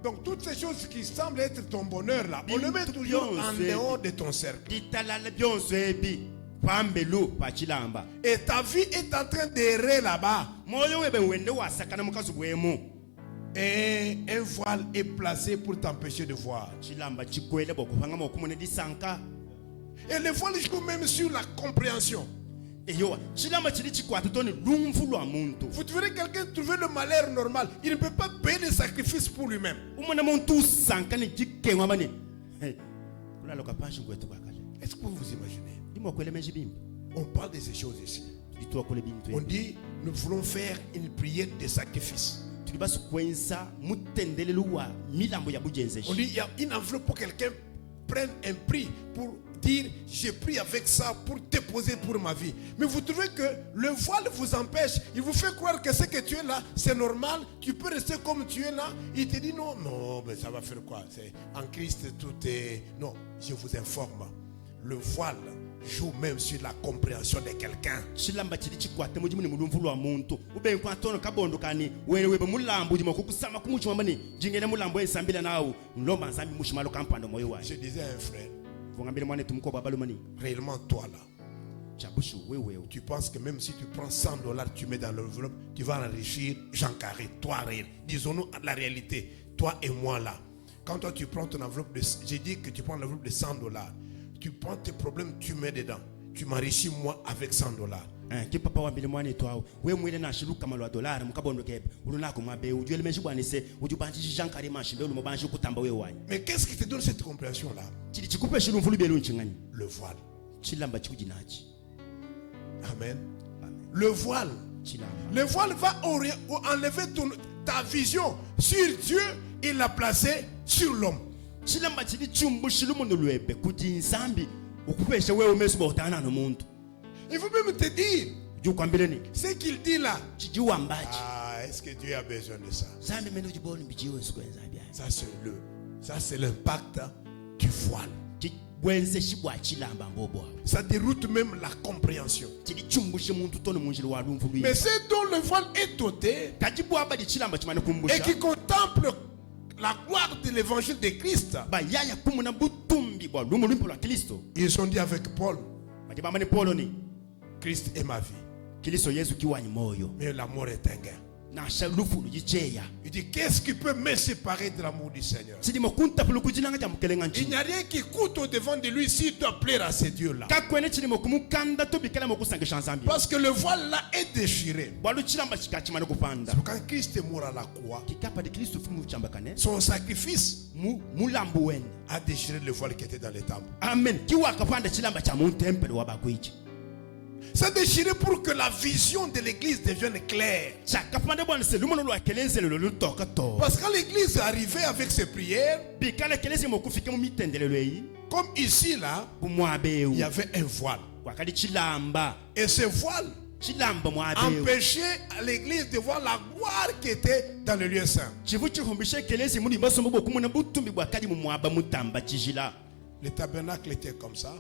Donc toutes ces choses qui semblent être ton bonheur là, on le met toujours en dehors de ton cercle. ditalala byonso ebi pambelu pachilamba Et ta vie est en train d'errer là-bas. moyo webe wende wasakana mukazi bwemu Et un voile est placé pour t'empêcher de voir. chilamba chikwele bokuhanga mokumune di sanka Et le voile joue même sur la compréhension. eyo chilamba chili chikwata toni lumvu lwa muntu Vous verrez quelqu'un trouver le malheur normal. Il ne peut pas payer des sacrifices pour lui-même. umona muntu sanka ni jikengwa bane kulalo kapashi kwetu kakale Est-ce que vous vous imaginez? dimo kwele meji bimbi On parle de ces choses ici. ditwa kule bintu On dit, nous voulons faire une prière de sacrifice. tulibasa kwenza mutendelelu wa milambo ya bujenze On dit, il y a une enveloppe pour quelqu'un prenne un prix pour dire, j'ai pris avec ça pour déposer pour ma vie. Mais vous trouvez que le voile vous empêche. Il vous fait croire que ce que tu es là, c'est normal. Tu peux rester comme tu es là. Il te dit, non, non, mais ça va faire quoi? En Christ, tout est... Non, je vous informe. Le voile joue même sur la compréhension de quelqu'un. chilamba chili chikwata muji muni mulumvu lwa muntu ube nkwatono kabondo kani wewe webe mulambo jima kukusama kumuchuma bani jingene mulambo esambila nawo nlomba nzambi mushimalo kampando moyo wa Je disais à un frère, vongambile mwane tumuko babalumani réellement toi là, chabushu wewe tu penses que même si tu prends $100, tu mets dans l'enveloppe, tu vas enrichir Jean Carré, toi réel. Disons-nous la réalité, toi et moi là. Quand toi tu prends ton enveloppe de... J'ai dit que tu prends l'enveloppe de $100. Tu prends tes problèmes, tu mets dedans. Tu m'enrichis moi avec $100. ki papa wambile mwane twawo we mwile na shiluka malwa dollar mukabondo kebe ulunako mabe ujwele meji bwanise ujubanji jankari mashimbe ulumo banji kutamba we wani Mais qu'est-ce qui te donne cette compréhension là? chili chikupe shilumvu libelu nchingani Le voile. chilamba chikujinachi Amen. amen Le voile. chilamba Le voile va enlever ta vision sur Dieu et la placer sur l'homme. chilamba chili chumbu shilumundu lwebe kuti nsambi ukupesha wewe mesu botana no muntu Il faut même te dire jukwambeleni ce qu'il dit là. chijiwambachi Ah, est-ce que Dieu a besoin de ça? zambi mendo jiboni bijiwe sikwenza bya Ça c'est l'impact du voile. bwenze shibwa chilamba mbobo Ça déroute même la compréhension. chili chumbu shimuntu tono munjili wa lumvu lwi Mais c'est dont le voile est ôté kajibwa badi chilamba chimane et kumbusha qui contemple la gloire de l'évangile de Christ. bayaya kumuna butumbi bwa lumu lwimpo lwa Kristo Ils ont dit avec Paul, bajibamba ni Paulo ni Christ est ma vie, Kristo Yesu kiwanyi moyo mais la mort est un gain. na shalufu lujicheya Il dit, qu'est-ce qui peut me séparer de l'amour du Seigneur? sidi mokunta pulu kujinanga jamukelenga Il nchi n'y a rien qui coûte au devant de lui s'il doit plaire à ces dieux-là. kakwene chili mokumukanda to bikela mokusangisha nzambi Parce que le voile là est déchiré. bwalu chilamba chikachimane kupanda Quand Christ est mort à la croix, kikapa de Kristo fumu chambakane son sacrifice mulambo wene a déchiré le voile qui était dans les temples. amen kiwa kapanda chilamba cha muntempele wabakwichi Ça déchiré pour que la vision de l'église devienne claire. chakapanda bwana selumono lwa kelenzelo lutoka to Parce que quand l'église est arrivée avec ses prières, bikala kelezi mokufike mu mitendelelo yi comme ici là, kumwabeu il y avait un voile. wakali chilamba Et ce voile chilamba mwabeu empêchait l'église de voir la gloire qui était dans le lieu saint. chivu chihumbishe kelezi muli basombo bokumuna butumbi bwakali mu mwaba mutamba chijila Le tabernacle était comme ça.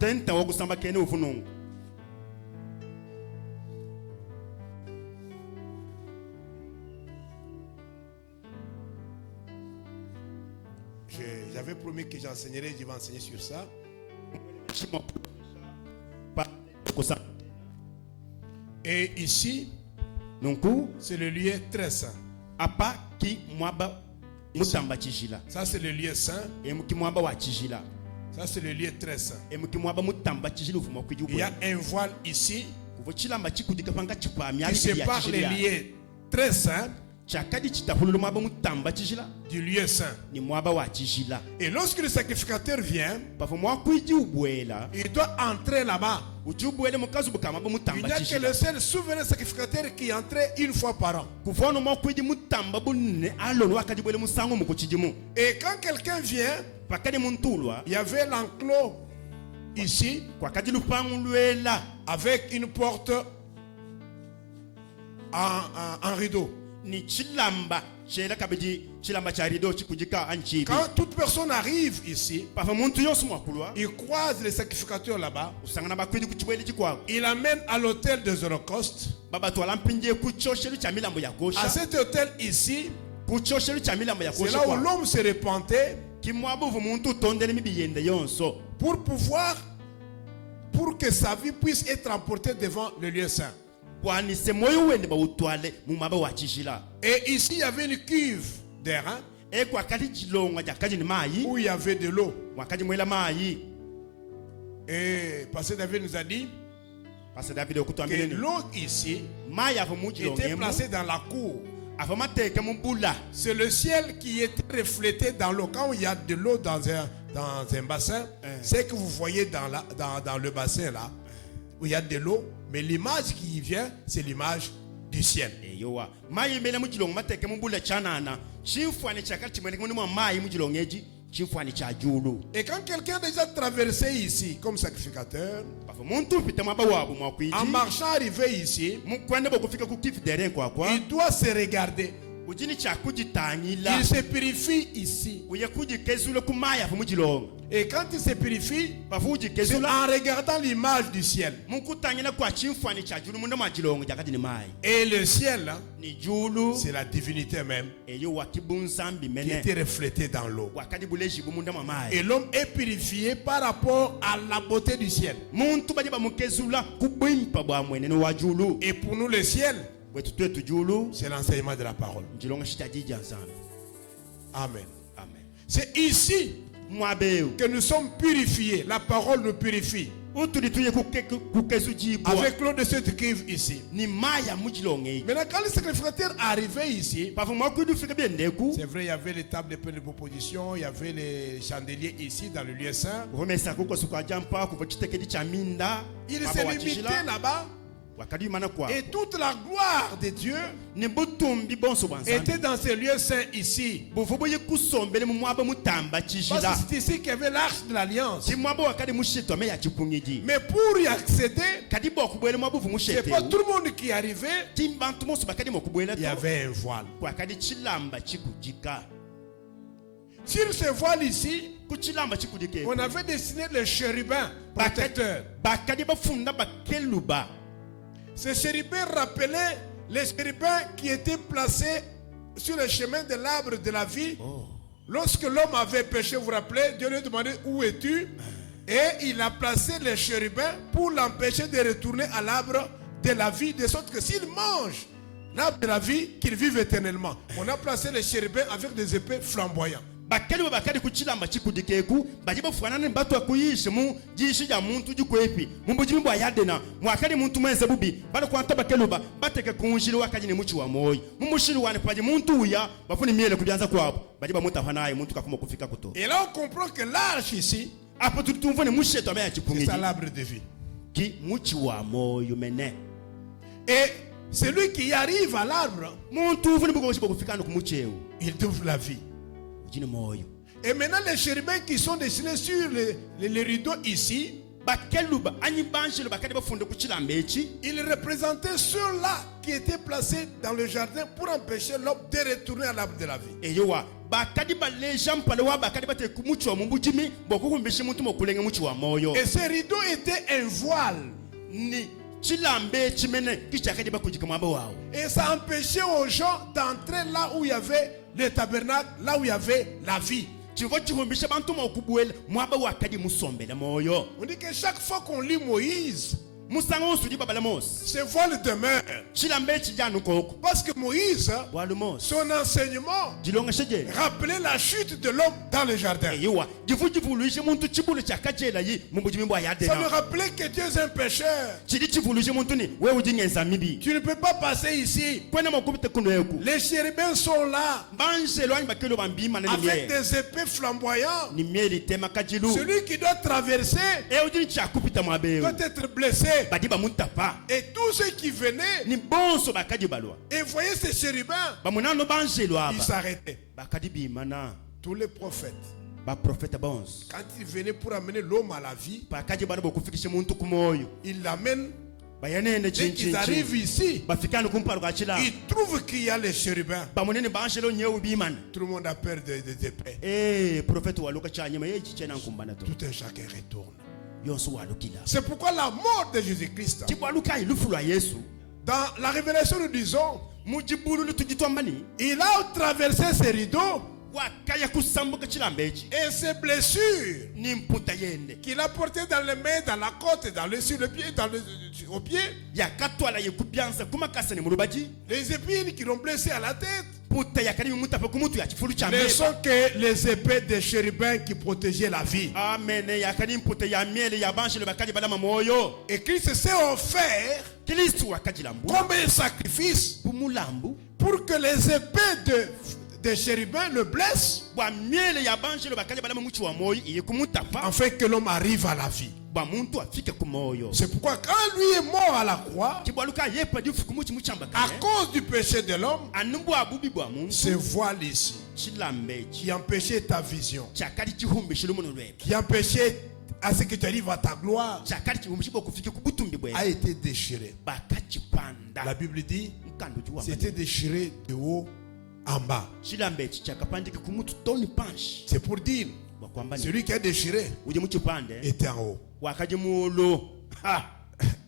tenta wokusamba kene ufunungu J'avais promis que j'enseignerais, je vais enseigner sur ça. Et ici, nunku c'est le lieu très saint. apa ki mwaba mutamba chijila Ça, c'est le lieu saint. emuki mwaba wa chijila Ça, c'est le lieu très saint. emuki mwaba mutamba chijila ufuma Il y a kwijubwe un voile ici. qui sépare les liens très saints du lieu saint. Et lorsque le sacrificateur vient, il doit entrer là-bas. Il n'y a que le seul souverain sacrificateur qui entrait une fois par an. Et quand quelqu'un vient, il y avait l'enclos ici avec une porte en rideau. Quand toute personne arrive ici, il croise les sacrificateurs là-bas, il amène à l'autel des holocaustes. À cet hôtel ici, c'est là où l'homme se repentait pour que sa vie puisse être emportée devant le lieu saint. Et ici, il y avait une cuve d'air où il y avait de l'eau. Et Pasteur David nous a dit que l'eau ici était placée dans la cour. C'est le ciel qui était reflété dans l'eau. Quand il y a de l'eau dans un bassin, c'est que vous voyez dans le bassin là, où il y a de l'eau, mais l'image qui vient, c'est l'image du ciel. Et quand quelqu'un a déjà traversé ici comme sacrificateur, en marchant arrivé ici, il doit se regarder. Il se purifie ici. Et quand il se purifie, c'est en regardant l'image du ciel. Et le ciel, c'est la divinité même qui était reflétée dans l'eau. Et l'homme est purifié par rapport à la beauté du ciel. Et pour nous, le ciel, c'est l'enseignement de la parole. Amen. C'est ici que nous sommes purifiés. La parole nous purifie. Avec l'eau de cette cuve ici. Maintenant, quand le sacrificateur arrivait ici, c'est vrai, il y avait les tables de proposition, il y avait les chandeliers ici dans le lieu saint. Il s'est limité là-bas. Et toute la gloire de Dieu était dans ce lieu saint ici. Parce que c'est ici qu'il y avait l'arche de l'alliance. Mais pour y accéder, c'est pas tout le monde qui arrivait. Il y avait un voile. Sur ce voile ici, on avait dessiné le chérubin protecteur. Ce chérubin rappelait les chérubins qui étaient placés sur le chemin de l'arbre de la vie. Lorsque l'homme avait péché, vous vous rappelez, Dieu lui a demandé où es-tu? Et il a placé les chérubins pour l'empêcher de retourner à l'arbre de la vie, de sorte que s'il mange l'arbre de la vie, qu'il vive éternellement. On a placé les chérubins avec des épées flamboyantes. Et là on comprend que l'arche ici, c'est ça l'arbre de vie. Et celui qui arrive à l'arbre, il trouve la vie. Et maintenant les chérubins qui sont dessinés sur les rideaux ici, ils représentaient ceux-là qui étaient placés dans le jardin pour empêcher l'homme de retourner à l'arbre de la vie. Et ces rideaux étaient un voile. Et ça empêchait aux gens d'entrer là où il y avait le tabernacle, là où il y avait la vie. On dit que chaque fois qu'on lit Moïse, musango usudi babala mos Ce voile demeure. chilambe chijanu koko Parce que Moïse, walo mos son enseignement, jilonga sheje rappelait la chute de l'homme dans le jardin. yiwa jivujivulishe muntu chibulu chakachela yi mumbujimbo Ça me ayadena rappelait que Dieu est un pécheur. chidi chivulishe muntu ni wewe ujingenza mibi Tu ne peux pas passer ici. kwena makubite kuno yeku Les chérubins sont là banje lwanyi bakelo bambima na avec nimye des épées flamboyantes. nimye litema kajilu Celui qui doit traverser e ujini chakupita mwabeu doit être blessé. badiba muntapa Et tous ceux qui venaient ni bonso bakaji balwa et voyaient ces chérubins, bamunano banje ils lwaba s'arrêtaient. bakadi bimana Tous les prophètes, baprofeta bonso quand ils venaient pour amener l'homme à la vie, bakaji bana bokufikisha muntu kumoyo ils l'amènent. bayanene Dès qu'ils arrivent ici, bafikana kumpalo kachila ils trouvent qu'il y a les chérubins. bamunene banjelo nyewu bimana Tout le monde a peur des épées. profeta waluka chanyama yechichena nkumbana to Tout un chacun retourne. yonso walukila C'est pourquoi la mort de Jésus-Christ, chibwaluka ilufu lwa yesu dans la révélation, nous disons, mujibulu litujitwambani il a traversé ses rideaux wakaya kusambuka chilambe echi et ses blessures ni mputa yende qu'il a portées dans les mains, dans la côte, sur le pied, au pied. yakatwala yekubyanza kumakasani mulubaji Les épines qui l'ont blessé à la tête puta yakali mutape kumutu ya chifulu cha ne mbeba sont que les épées des chérubins qui protégeaient la vie. amen yakali mputa ya miele ya banshelo bakaji balama moyo Et Christ s'est offert kristu wakajilambu comme un sacrifice bumulambu pour que les épées des chérubins le blessent, bwa miele ya banshelo bakaji balama muchi wa moyo iye kumutapa afin que l'homme arrive à la vie. bwa muntu afike kumoyo C'est pourquoi quand lui est mort à la croix, chibwaluka yepa difuku muchi muchamba à kane cause du péché de l'homme, anumbu abubi bwa muntu ce voile ici, chilambe echi qui empêchait ta vision, chakali chihumbishilo muno lwebe qui empêchait à ce que tu arrives à ta gloire, chakali chihumbishi kufike kubutumbi bwe a été déchiré. bakachipanda La Bible dit, mkando juwa c'était déchiré de haut en bas. chilambe echi chakapandike kumutu toni panshi C'est pour dire, bakwamba ni celui qui a déchiré uje muchipande était en haut. wakaje mulo ha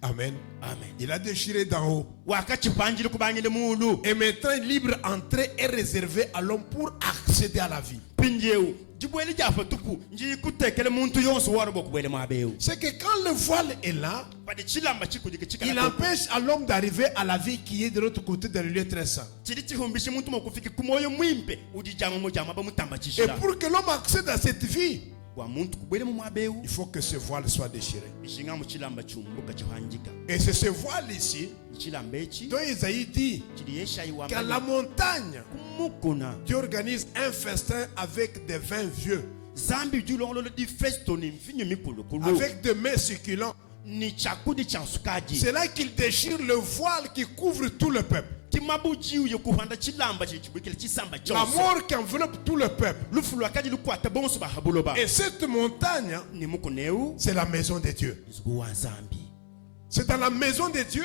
Amen. amen Il a déchiré d'en haut. wakachipanjile kubanyile mulu Et maintenant, libre entrée est réservée à l'homme pour accéder à la vie. pinjewu jibwele jafa tupu nji kutekele muntu yonso waro bokubwele mwabewu C'est que quand le voile est là, padi chilamba chikudike il chikala empêche à l'homme d'arriver à la vie qui est de l'autre côté dans le lieu très saint. chili chihumbishi muntu mokufike kumoyo mwimpe ujijama mojama bamutamba Et chishila pour que l'homme accède à cette vie, kwa muntu kubwele mu mwabewu il faut que ce voile soit déchiré. ishinga mu chilamba chumbuka chihanjika Et c'est ce voile ici chilamba echi dont Isaïe dit chili yeshayi wa qu'à la montagne, kumukuna Dieu organise un festin avec des vins vieux, zambi julongolo di festo ni mfinyo mikulu kulu avec des mets succulents. ni chakudi chansukaji C'est là qu'il déchire le voile qui couvre tout le peuple. timabujiu yokuhanda chilamba chibwikile chisamba La chonse mort qui enveloppe tout le peuple. lufu lwakaji lukwata bonso bahabuloba Et cette montagne, ni mukuneu c'est la maison de Dieu. zubu wa zambi C'est dans la maison de Dieu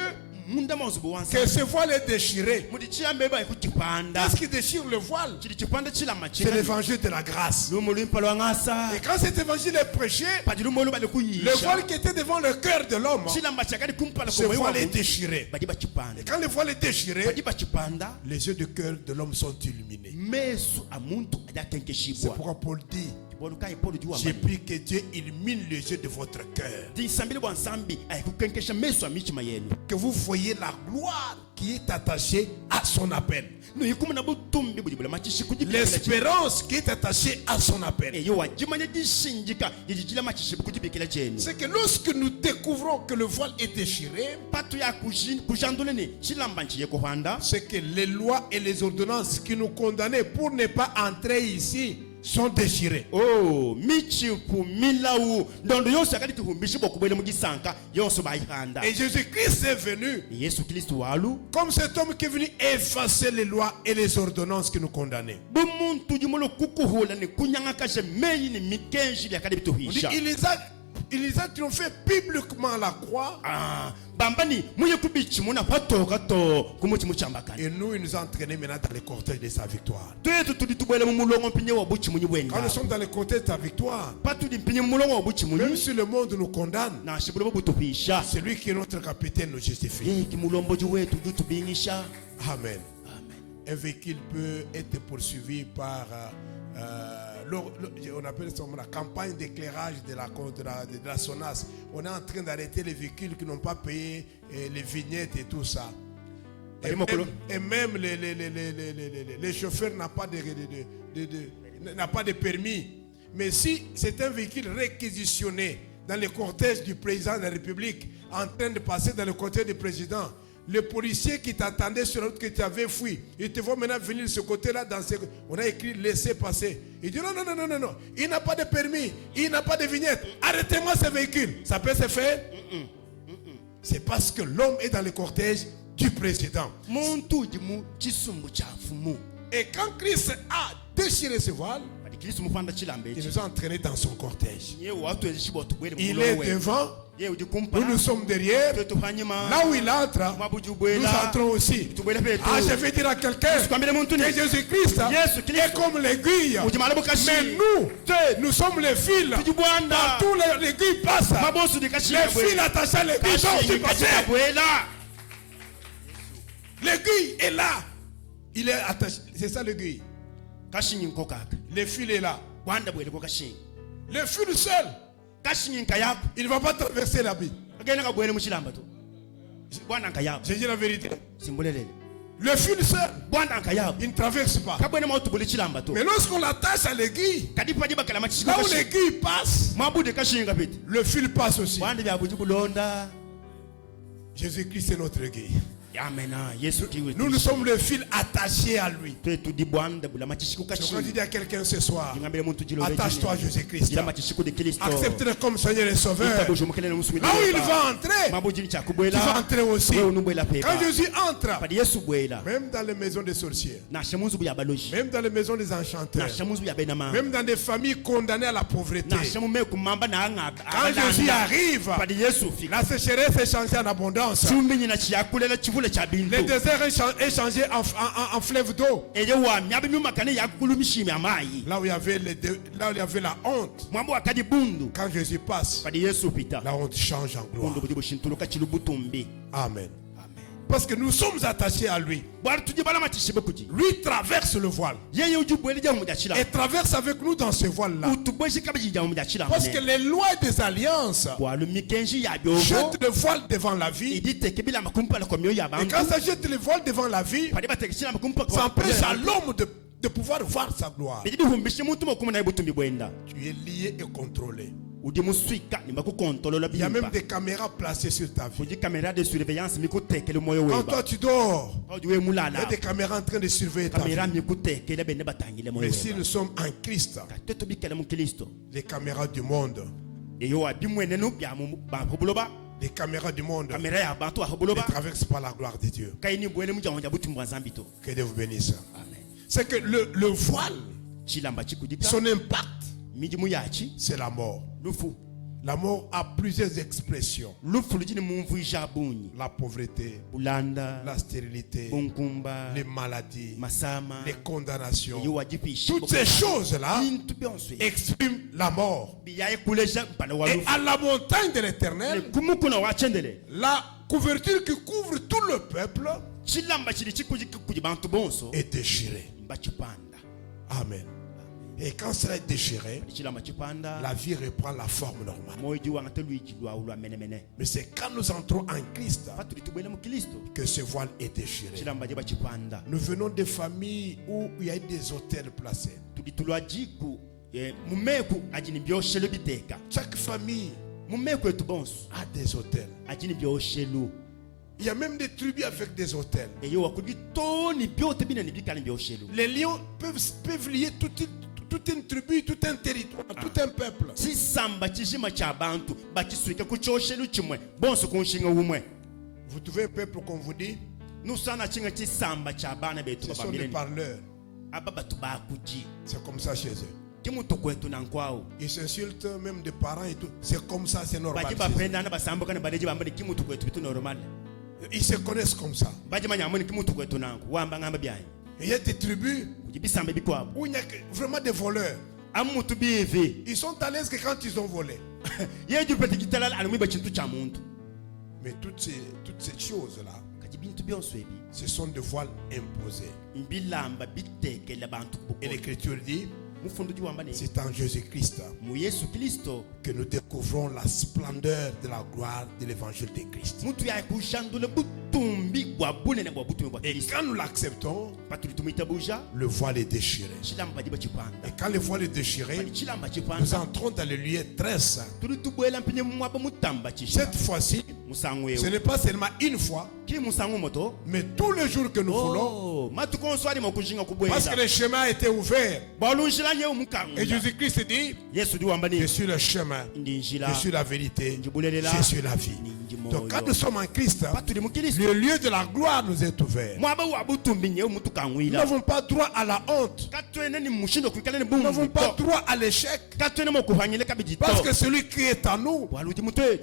munda mazubu wa que zambi ce voile est déchiré. mudi chiyambe ba ikutipanda Qu'est-ce qui déchire le voile? chili chipanda chilamba C'est china l'évangile de la grâce. lumu lwimpalo ngasa Et quand cet évangile est prêché, padi lumu lu bali le kuyisha voile qui était devant le cœur de l'homme, chilamba chakali kumpala ce kumoyo voile est wa déchiré. badi bachipanda Et quand le voile est déchiré, badi bachipanda les yeux du cœur de l'homme sont illuminés. mesu amuntu C'est adakenkeshibwa pourquoi Paul dit, boluka ipolo juwa j'ai pris que Dieu illumine les yeux de votre cœur. disambile bwa nsambi ayikukenkesha mesu amichima yenu Que vous voyez la gloire qui est attachée à son appel. noyikumuna butumbi bulibula machishi kujibikila L'espérance qui est attachée à son appel. eyo wajimanya dishinjika yijijila machishi kujibikila chenu C'est que lorsque nous découvrons que le voile est déchiré, patu ya kujanduleni chilamba nchiye kuhanda c'est que les lois et les ordonnances qui nous condamnaient pour ne pas entrer ici sont déchirées. oh michipu milawu ndondo yonse akali tuhumbishi bokubwele mugisanka yonse bayihanda Et Jésus-Christ est venu yesu kristu walu comme cet homme qui est venu effacer les lois et les ordonnances qui nous condamnaient. bumuntu jumulo kukuhula ni kunyangakashe meyi ni mikenji byakali On dit, bituhisha il les a triomphé publiquement à la croix. ah bambani muye kubichi muna patoka to kumuchi muchambakani Et nous, il nous a entraînés maintenant dans les cortèges de sa victoire. twetu tuli tubwele mu mulongo mpinye wa buchi munyi Quand bwenda nous sommes dans les cortèges de sa victoire, patuli mpinye mu mulongo wa buchi même munyi si le monde nous condamne, na shibulo butuhisha celui qui est notre capitaine nous justifie. yeki mulomboji wetu jutubingisha Amen. amen Un véhicule peut être poursuivi par on appelle ça la campagne d'éclairage de la SONAS. On est en train d'arrêter les véhicules qui n'ont pas payé les vignettes et tout ça. Et même les chauffeurs n'ont pas de permis. Mais si c'est un véhicule réquisitionné dans le cortège du président de la République, en train de passer dans le cortège du président, le policier qui t'attendait sur la route que tu avais fui, il te voit maintenant venir de ce côté-là. On a écrit laissez passer. Il dit non, il n'a pas de permis, il n'a pas de vignette. Arrêtez-moi ce véhicule. Ça peut se faire? C'est parce que l'homme est dans le cortège du président. Et quand Christ a déchiré ce voile, il nous a entraînés dans son cortège. Il est devant, nous sommes derrière. Là où il entre, nous entrons aussi. Ah, je vais dire à quelqu'un que Jésus-Christ est comme l'aiguille. Mais nous sommes les fils. Partout l'aiguille passe. Les fils attachés à l'aiguille sont aussi passés. L'aiguille est là. Il est attaché. C'est ça l'aiguille. Le fil est là. Le fil seul, il ne va pas traverser la vie. J'ai dit la vérité. Le fil seul, il ne traverse pas. Mais lorsqu'on l'attache à l'aiguille, là où l'aiguille passe, le fil passe aussi. Jésus-Christ est notre aiguille. Nous sommes le fil attaché à lui. Je veux dire à quelqu'un ce soir, attache-toi à Jésus-Christ. Accepte-le comme Seigneur et Sauveur. Là où il va entrer, tu vas entrer aussi. Quand Jésus entre, même dans les maisons des sorciers, même dans les maisons des enchanteurs, même dans des familles condamnées à la pauvreté, quand Jésus arrive, la sécheresse est changée en abondance. Le désert est changé en fleuve d'eau. Là où il y avait la honte, quand Jésus passe, la honte change en gloire. Amen. Parce que nous sommes attachés à lui. Lui traverse le voile. Et traverse avec nous dans ce voile-là. Parce que les lois des alliances jettent le voile devant la vie. Et quand ça jette le voile devant la vie, ça empêche à l'homme de pouvoir voir sa gloire. Tu es lié et contrôlé. Il y a même des caméras placées sur ta vie. Quand toi tu dors, il y a des caméras en train de surveiller ta vie. Mais si nous sommes en Christ, les caméras du monde, les caméras du monde ne traversent pas la gloire de Dieu. Que Dieu vous bénisse. C'est que le voile, son impact, c'est la mort. La mort a plusieurs expressions. La pauvreté, la stérilité, les maladies, les condamnations. Toutes ces choses-là expriment la mort. Et à la montagne de l'Éternel, la couverture qui couvre tout le peuple est déchirée. Amen. Et quand cela est déchiré, la vie reprend la forme normale. Mais c'est quand nous entrons en Christ que ce voile est déchiré. Nous venons de familles où il y a des hôtels placés. Chaque famille a des hôtels. Il y a même des tribus avec des hôtels. Les lions peuvent lier toute une tribu, tout un territoire, tout un peuple. Vous trouvez un peuple qu'on vous dit, ce sont des parleurs. C'est comme ça chez eux. Ils s'insultent même des parents et tout. C'est comme ça, c'est normal. Ils se connaissent comme ça. Il y a des tribus où il y a vraiment des voleurs. Ils sont à l'aise que quand ils ont volé. Mais toutes ces choses-là, ce sont des voiles imposés. Et l'Écriture dit, C'est en Jésus-Christ que nous découvrons la splendeur de la gloire de l'évangile de Christ. Et quand nous l'acceptons, le voile est déchiré. Et quand le voile est déchiré, nous entrons dans le lieu très saint. Cette fois-ci, ce n'est pas seulement une fois, mais tous les jours que nous voulons, parce que le chemin a été ouvert. Et Jésus-Christ dit, je suis le chemin, je suis la vérité, je suis la vie. Donc quand nous sommes en Christ, le lieu de la gloire nous est ouvert. Nous n'avons pas droit à la honte. Nous n'avons pas droit à l'échec. Parce que celui qui est en nous,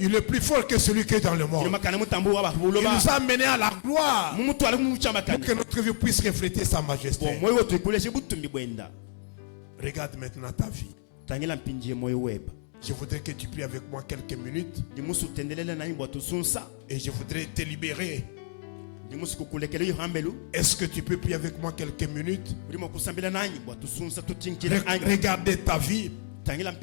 il est plus fort que celui qui est dans le monde. Il nous a menés à la gloire pour que notre vie puisse refléter sa majesté. Regarde maintenant ta vie. Je voudrais que tu pries avec moi quelques minutes. Et je voudrais te libérer. Est-ce que tu peux prier avec moi quelques minutes? Regardez ta vie. Regarde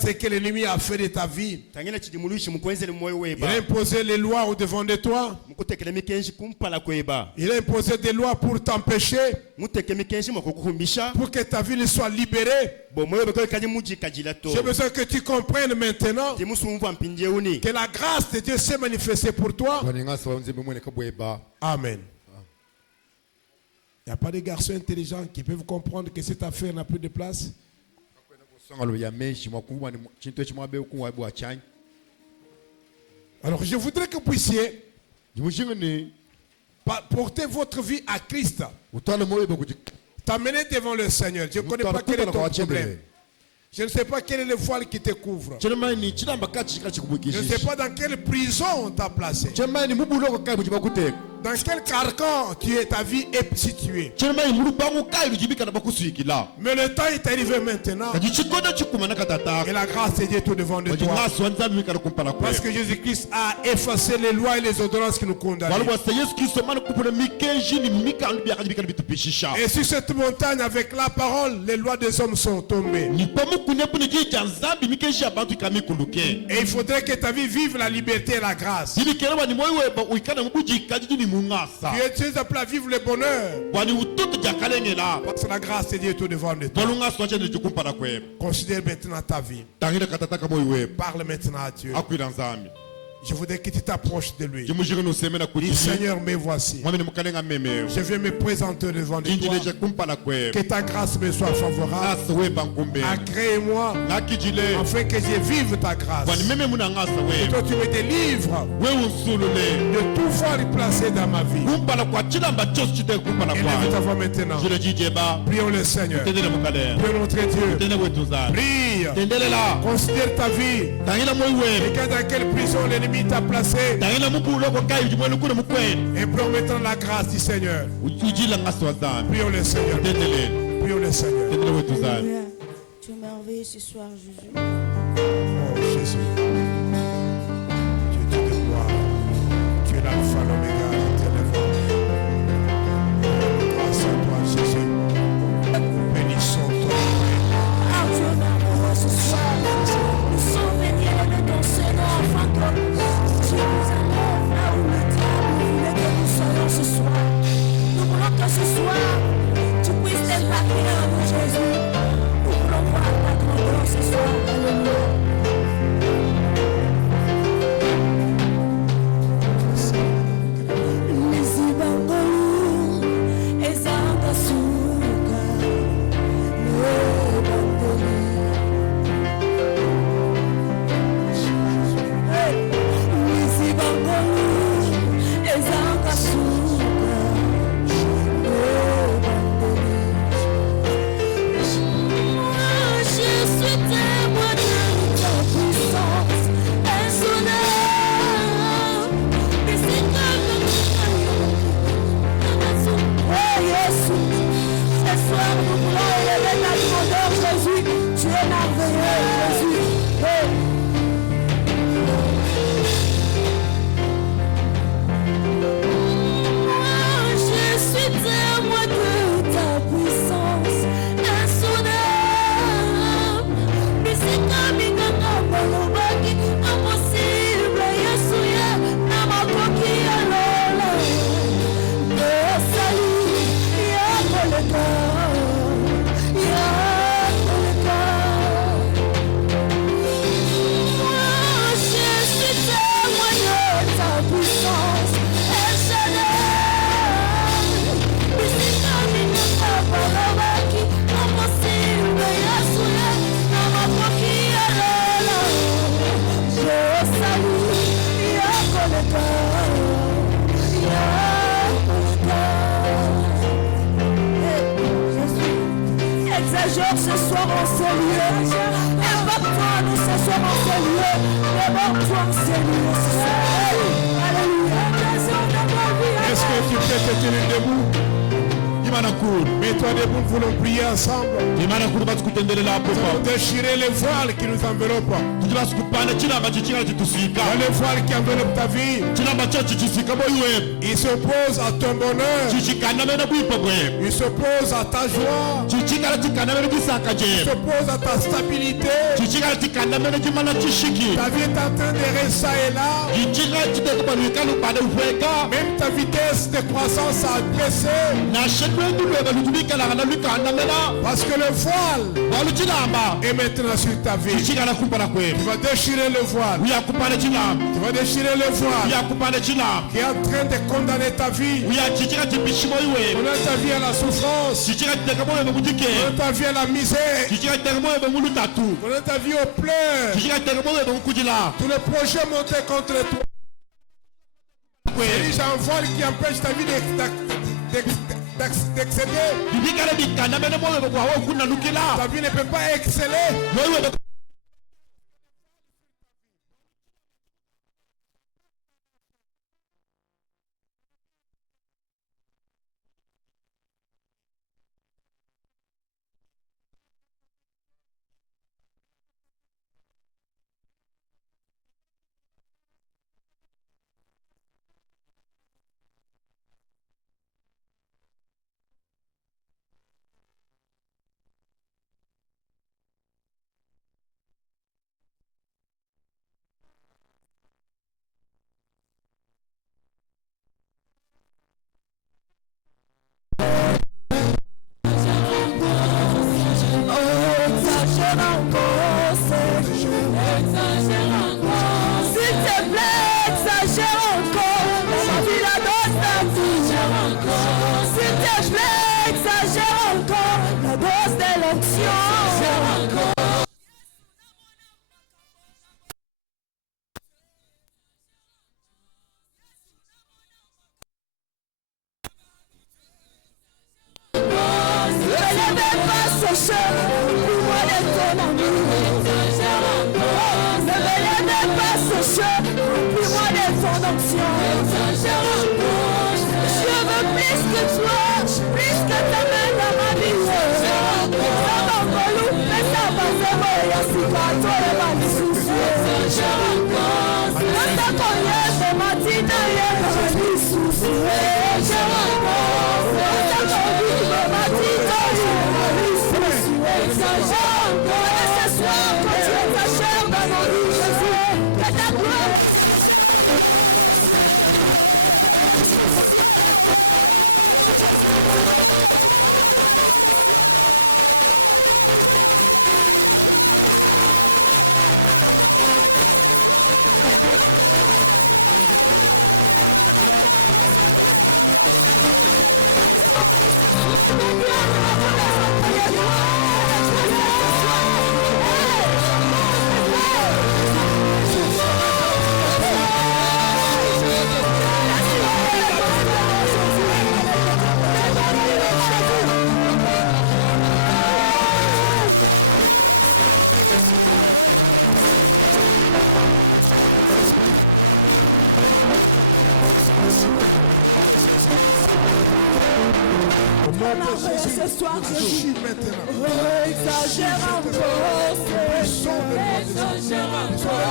ce que l'ennemi a fait de ta vie. Il a imposé les lois au devant de toi. Il a imposé des lois pour t'empêcher, pour que ta vie ne soit libérée. J'ai besoin que tu comprennes maintenant que la grâce de Dieu s'est manifestée pour toi. Amen. Il n'y a pas de garçons intelligents qui peuvent comprendre que cette affaire n'a plus de place. Alors je voudrais que vous puissiez porter votre vie à Christ. T'amener devant le Seigneur. Je ne connais pas quel est ton problème. Je ne sais pas quel est le voile qui te couvre. Je ne sais pas dans quelle prison on t'a placé. Dans quel carcan ta vie est située. Mais le temps est arrivé maintenant. Et la grâce est Dieu tout devant de toi. Parce que Jésus-Christ a effacé les lois et les ordonnances qui nous condamnent. Et sur cette montagne, avec la parole, les lois des hommes sont tombées. Et il faudrait que ta vie vive la liberté et la grâce. Tu es appelé à vivre le bonheur. Parce que la grâce est Dieu tout devant de toi. Considère maintenant ta vie. Parle maintenant à Dieu. Je voudrais que tu t'approches de lui. Dis, Seigneur, me voici. Je viens me présenter devant toi. Que ta grâce me soit favorable. Agrée-moi afin que je vive ta grâce. Et toi, tu me délivres de tout voile placé dans ma vie. Élève ta voix maintenant. Prions le Seigneur. Prions notre Dieu. Prie. Considère ta vie. Regarde dans quelle prison l'ennemi t'a placé. Et promettons la grâce du Seigneur. Prions le Seigneur. Prions le Seigneur. Tu es merveilleux ce soir, Jésus. Oh Jésus. Tu es Dieu de gloire. Tu es l'alpha, l'oméga, l'éternel. Grâce à toi, Jésus. Bénissons toi. Ah, tu es merveilleux ce soir. Nous sommes venus de ton Seigneur afin que tu nous enlèves là où le diable voulait que nous soyons ce soir. Nous voulons que ce soir, tu puisses t'épargner à nous, Jésus. Nous voulons voir ta grandeur ce soir. Alléluia. Je suis témoin de ta puissance insoudable. balobaki impossible Yesu ye na makoki ya lola esali ya koleka ya koleka. Moi je suis témoin de ta puissance éternelle. Bisika minaka balobaki impossible Yesu ye na makoki ya lola esali ya koleka ya koleka. Exagère ce soir en ce lieu. Impacte-toi nous ce soir en ce lieu. Débarque-toi en ce lieu ce soir. Alléluia. Est-ce que tu peux te tenir debout? Mets-toi debout, nous voulons prier ensemble. Nous allons déchirer les voiles qui nous enveloppent. Les voiles qui enveloppent ta vie. Ils s'opposent à ton bonheur. Ils s'opposent à ta joie. Ils s'opposent à ta stabilité. Ta vie est en train de ça et là. Même ta vitesse de croissance a baissé. Parce que le voile est maintenant sur ta vie. Tu vas déchirer le voile. Tu vas déchirer le voile qui est en train de condamner ta vie. Condamner ta vie à la souffrance. Condamner ta vie à la misère. Condamner ta vie au pleurs. Tous les projets montés contre toi. C'est un voile qui empêche ta vie d'excéder. Ta vie ne peut pas exceller. Ce soir, je dis exagère encore, exagère encore,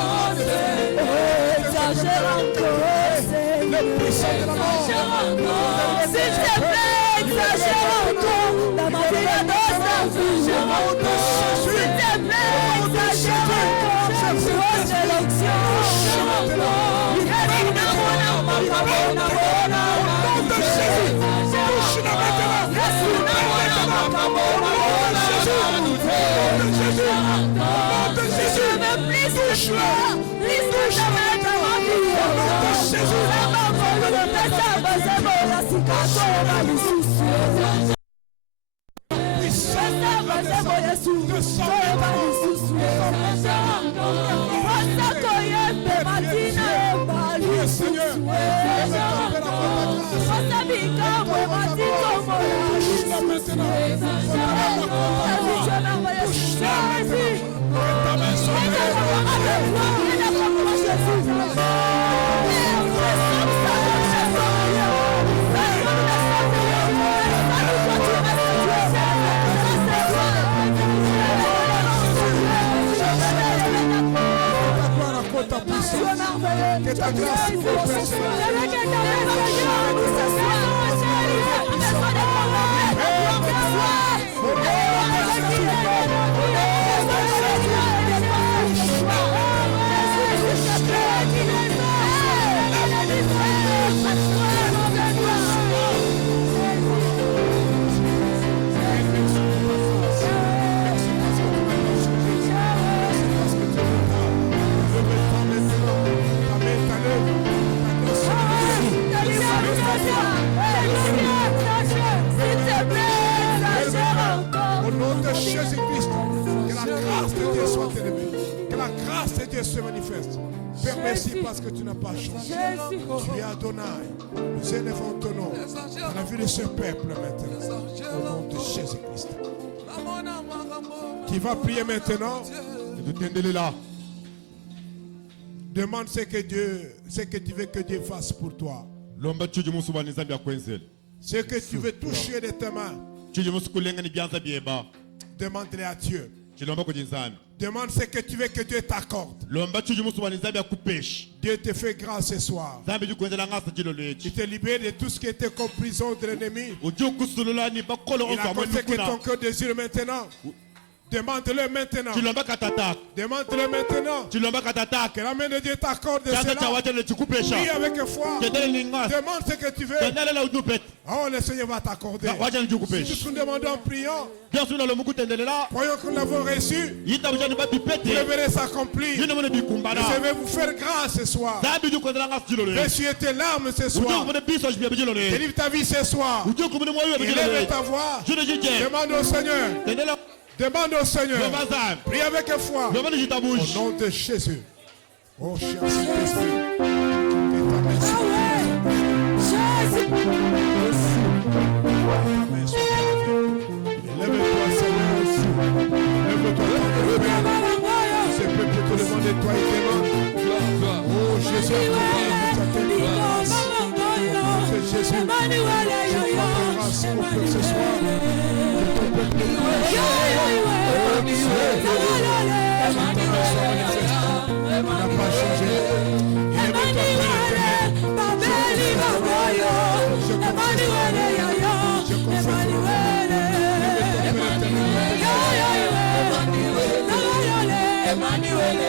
exagère encore, s'il te plaît, exagère encore, la magie à nos s'il te plaît, exagère encore. Que ta grâce nous presse. Jésus-Christ, que la grâce de Dieu soit élevée, que la grâce de Dieu se manifeste. Père, merci parce que tu n'as pas changé. Tu es Adonai. Nous élevons ton nom dans la vie de ce peuple maintenant. Au nom de Jésus-Christ. Qui va prier maintenant? Demande ce que tu veux que Dieu fasse pour toi. Ce que tu veux toucher de tes mains. Demande-le à Dieu. Demande ce que tu veux que Dieu t'accorde. Dieu te fait grâce ce soir. Il te libère de tout ce qui était comme prison de l'ennemi. Il a compris que ton cœur désire maintenant. Demande-le maintenant. Demande-le maintenant. Que la main de Dieu t'accorde cela. Prie avec foi. Demande ce que tu veux. Oh, le Seigneur va t'accorder. Si nous demandons en priant, croyons que nous l'avons reçu. Vous le verrez s'accomplir. Je vais vous faire grâce ce soir. Essuie tes larmes ce soir. Délivre ta vie ce soir. Élève ta voix. Demande au Seigneur. Demande au Seigneur. Prie avec foi. Au nom de Jésus. Oh, cher Saint-Esprit. Lève-toi, Seigneur. Lève-toi, Père. Ce peuple te demande et toi, il demande. Oh, Jésus, Jésus, grâce pour que ce soir. Il n'a pas changé. Il est Emmanuel.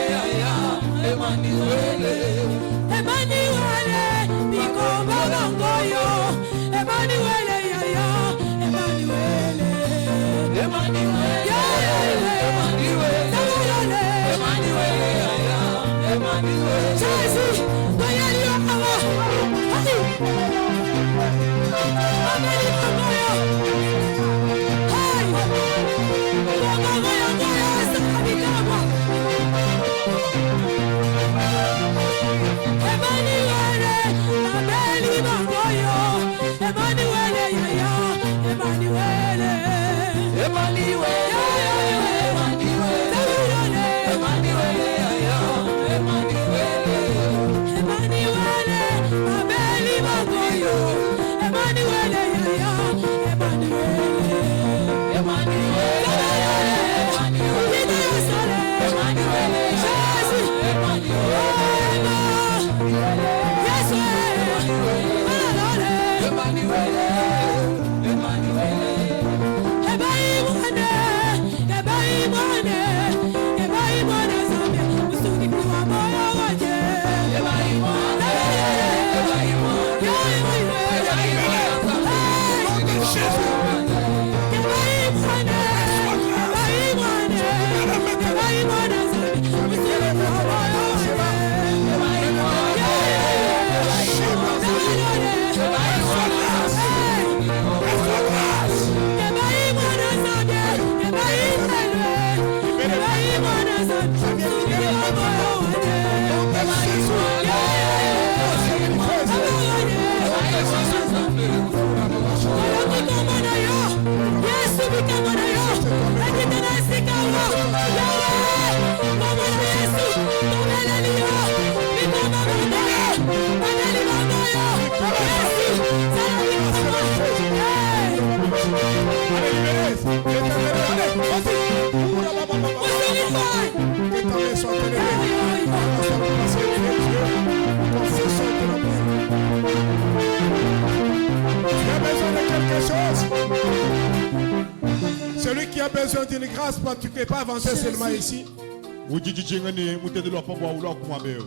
Celui qui a besoin d'une grâce particulière, pas avancer seulement ici.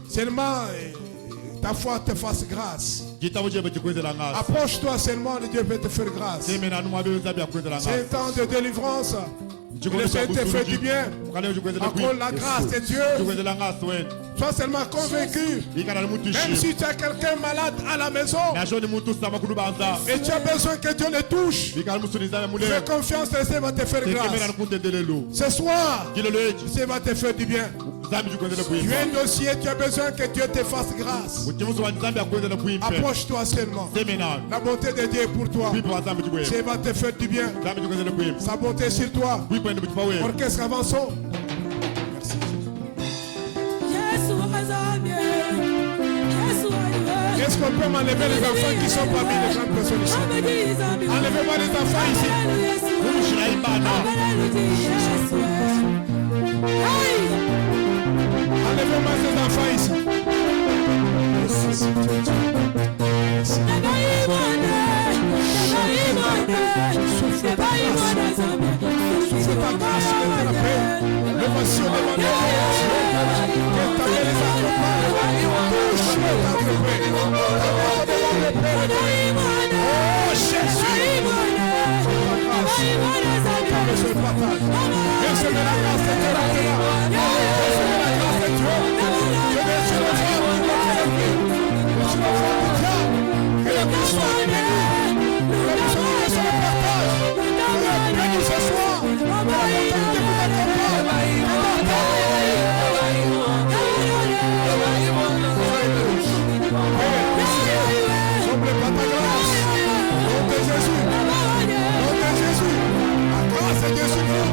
Seulement ta foi te fasse grâce. Approche-toi seulement, Dieu peut te faire grâce. C'est un temps de délivrance. Le Seigneur te fait du bien. Encore la grâce de Dieu. Sois seulement convaincu. Même si tu as quelqu'un malade à la maison et tu as besoin que Dieu le touche, fais confiance, le Seigneur va te faire grâce. Ce soir, le Seigneur va te faire du bien. Tu as un dossier, tu as besoin que Dieu te fasse grâce. Approche-toi seulement. La bonté de Dieu est pour toi. Le Seigneur va te faire du bien. Sa bonté sur toi. Orchestre, avançons. Merci. Est-ce qu'on peut m'enlever les enfants qui sont parmi les grandes personnes ici? Enlevez-moi les enfants ici. Enlevez-moi ces enfants ici. Souffle ta grâce, la paix, l'émotion de la grâce. Que ta paix les accompagne. Touche le temps de paix. Oh Jésus. Ta grâce. Ce partage. Recevez la grâce de Dieu maintenant. Recevez la grâce de Dieu. Je vais sur le frère qui va te lever. Je suis le frère du diable. Que le Christ soit béni. Que le Christ soit le partage. Béni ce soir. Jésus, la grâce de Dieu sur vous.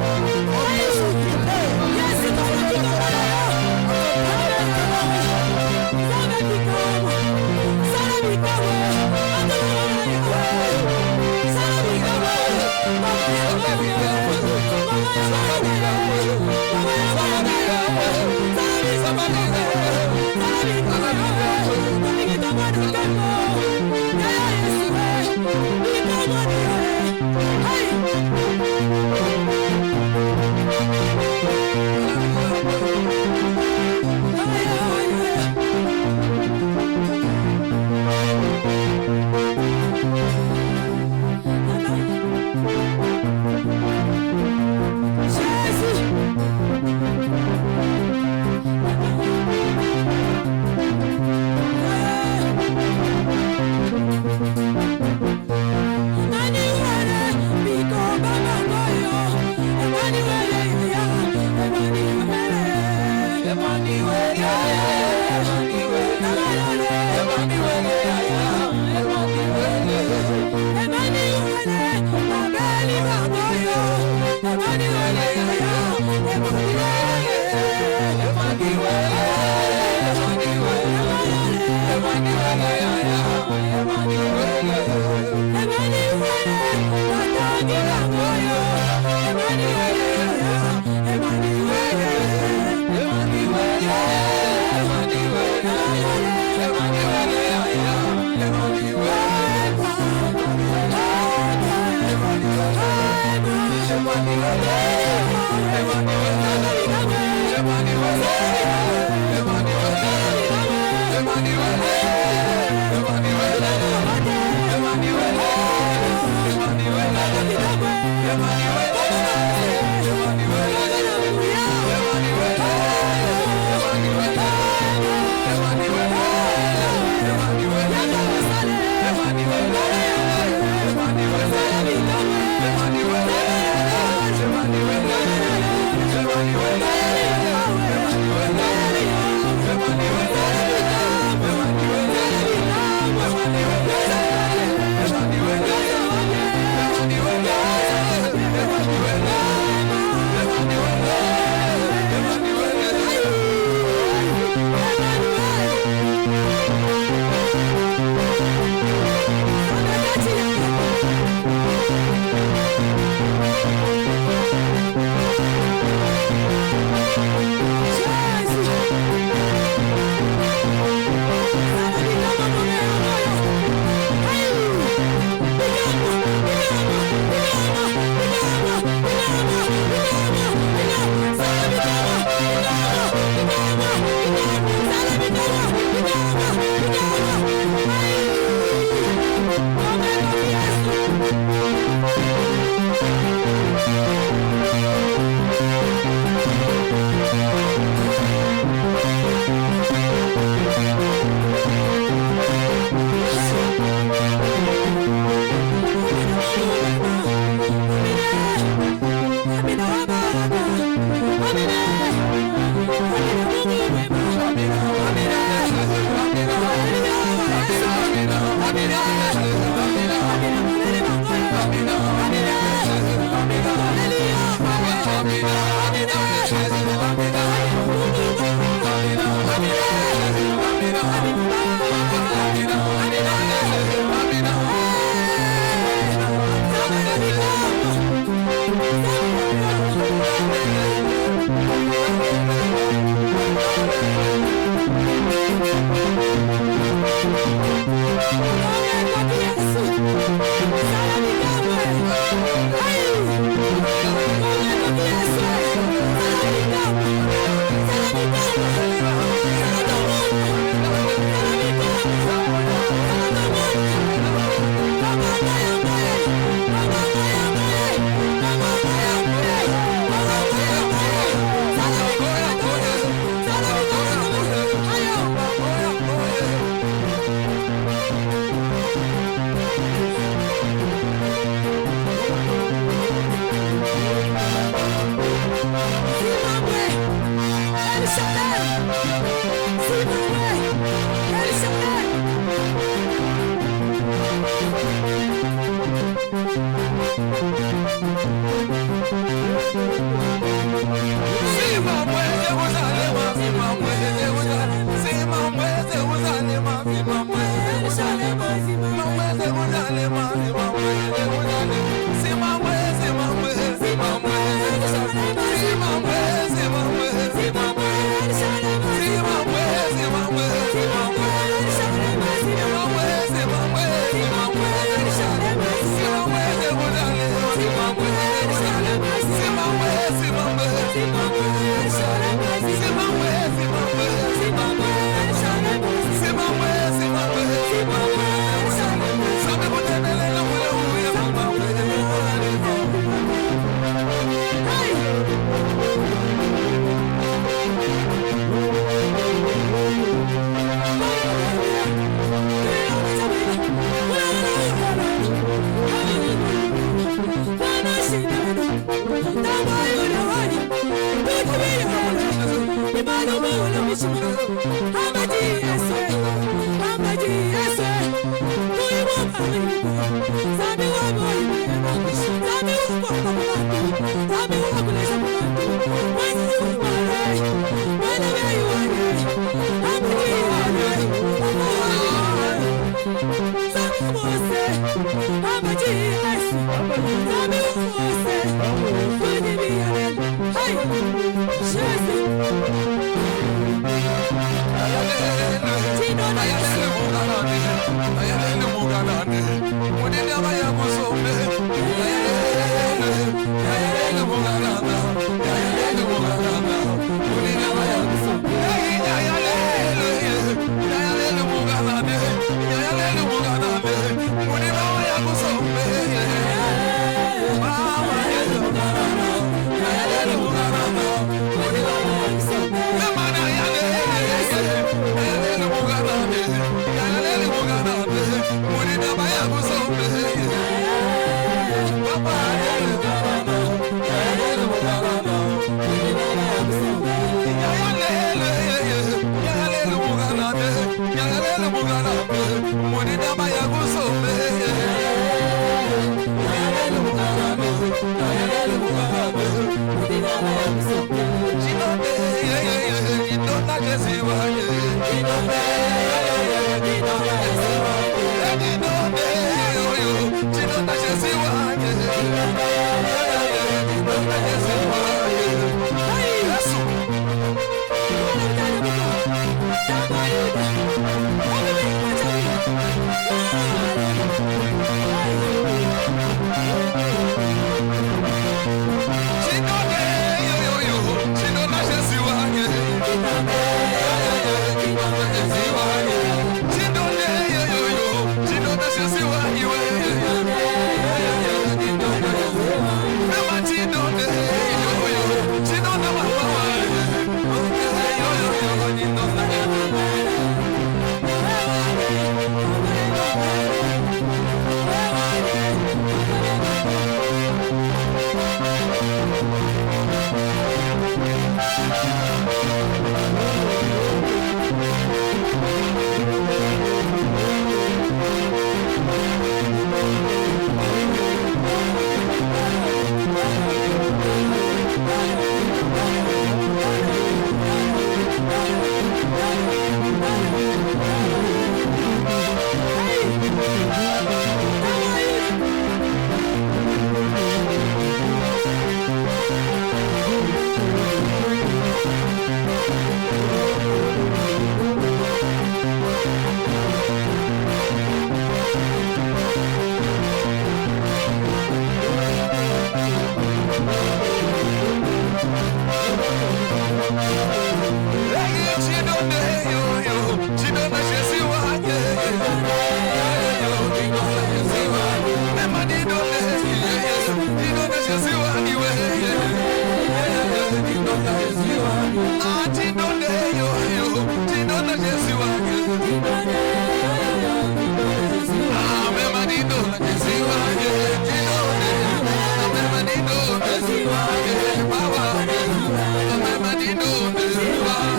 Baba,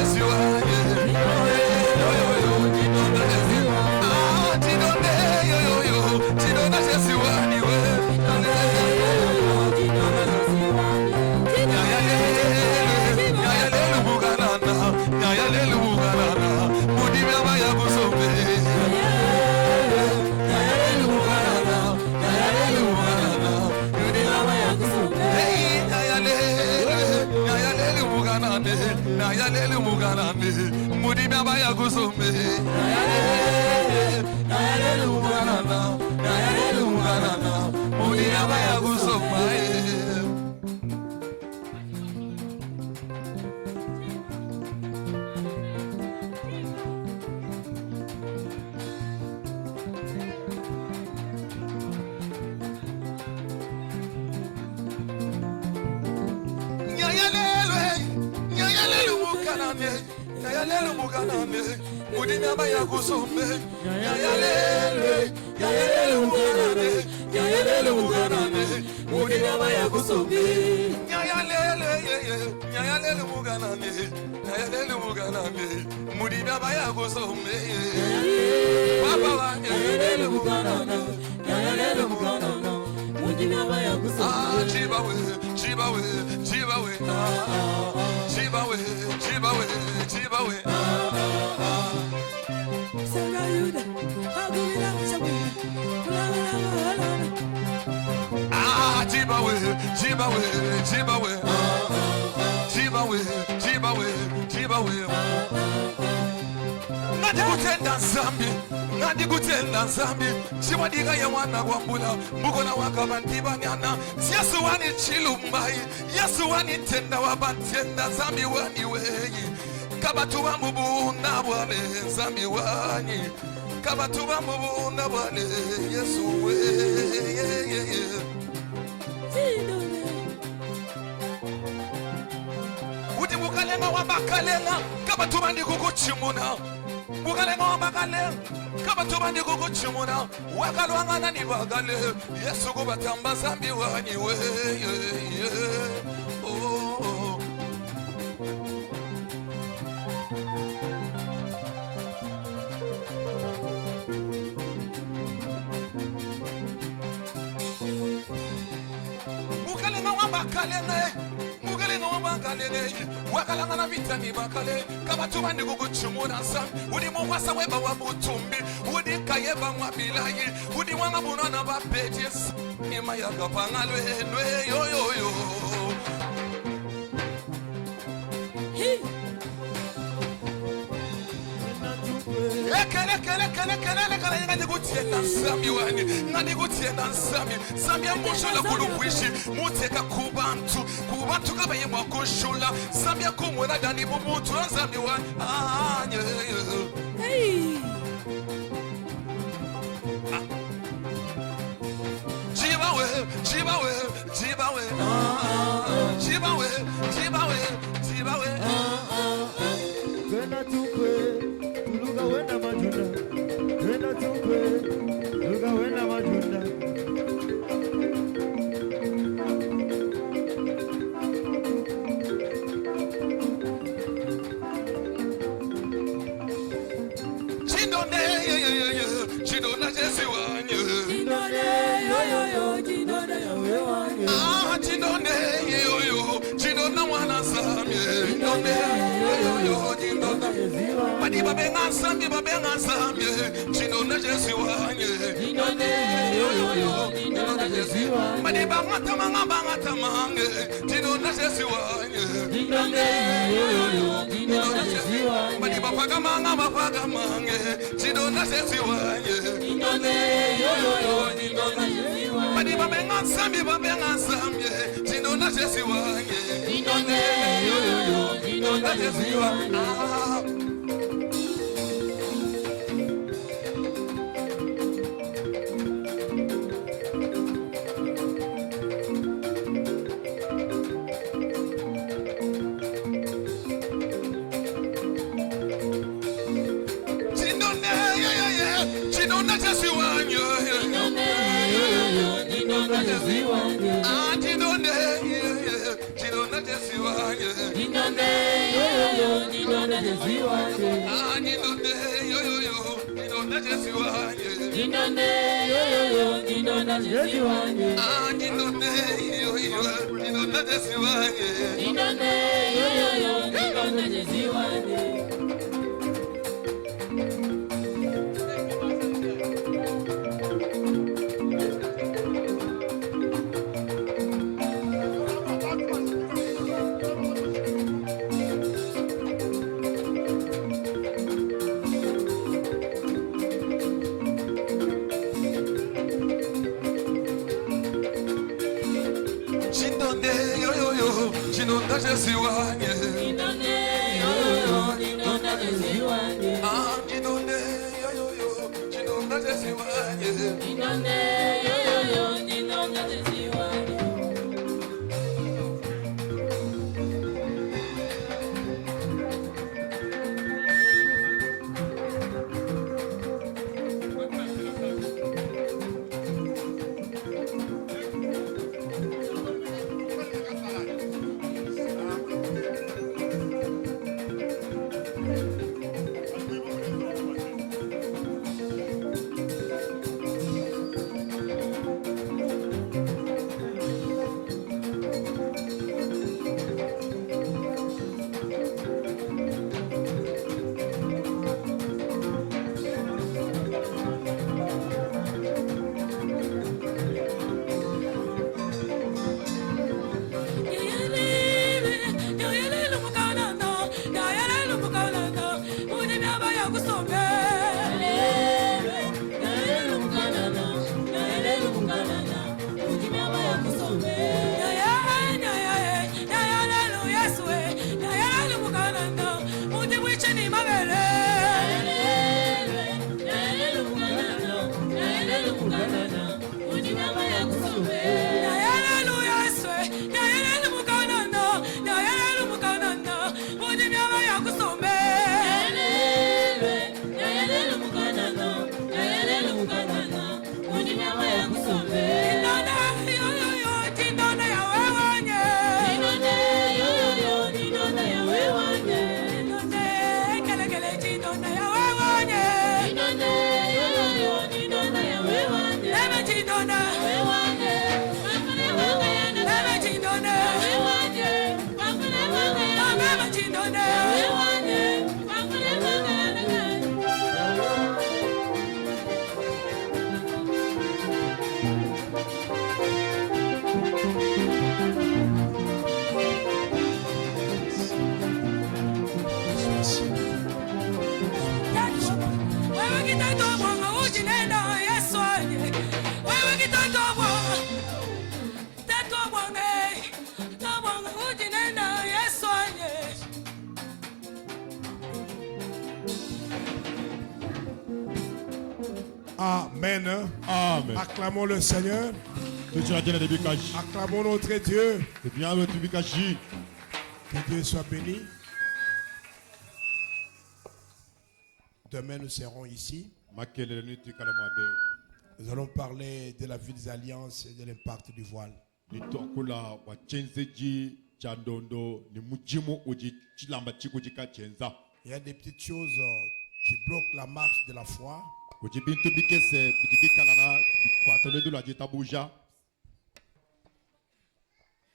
Jésus wanye. Zambi, Chimadiga Yawana Wambula, Mugona Wakabantiba Yana, Yasuani Chilumbai, Yasuani Tenda Wabatenda, Zambi Wani Way, Kabatuwa Mubu Nabale, Zambi Wani, Kabatuwa Mubu Nabale, Yesu Way. Uti Mukalenga Wabakalenga, Kabatuwa Nikuchimuna, Mukalenga Wabakalenga. Kama tubandi kukuchimuna wakalwangana ni bagale Yesu kubatamba zambi wani we Mukalenga wabakalenga Mukalenga wabakalenga wakalangana vitani bakale kama tubandi kukuchimuna sam udi mwasa weba wa mutumbi udi kayeba mwabilayi udi wanga bunana bapejes ima yakapanga lwe yo yo yo Kele ngani gutienda nsami wani ngani gutienda nsami sami amushola kulubwishi muteka kubantu kabaye mwakoshula sami akumwela dani bubutu nzami wani Jibawe Kwenda tukwe tuluga wenda majunda Kwenda tukwe tuluga wenda majunda Chindona Jesi wanyu Chindone yo Chindona wana sami Chindone yo Madiba benga sami Chindona Jesi wanyu Chindone yo Madiba ngata mange Chindona Jesi wanyu Chindone yo Madiba paga mange Chindona Jesi wanyu Chindone yo Madiba benga sami Chindona Jesi wanyu Chindone yo Chindone Jésus wanjye. Nindonde yoyoyo, nindonde Jésus wanjye. Nindonde yoyoyo, nindonde Jésus wanjye. Nindonde yoyoyo, nindonde Jésus wanjye. Nindonde yoyoyo, nindonde Jésus wanjye. Nindonde yoyoyo, nindonde Jésus wanjye. Nindonde yoyoyo, nindonde Jésus wanjye. Nindonde yoyoyo, nindonde Jésus wanjye. Nindonde yoyoyo, nindonde Jésus wanjye. Amen. Amen. Acclamons le Seigneur. Acclamons notre Dieu. Que Dieu soit béni. Demain, nous serons ici. Nous allons parler de la vie des alliances et de l'impact du voile. Il Il y a des petites choses qui bloquent la marche de la foi.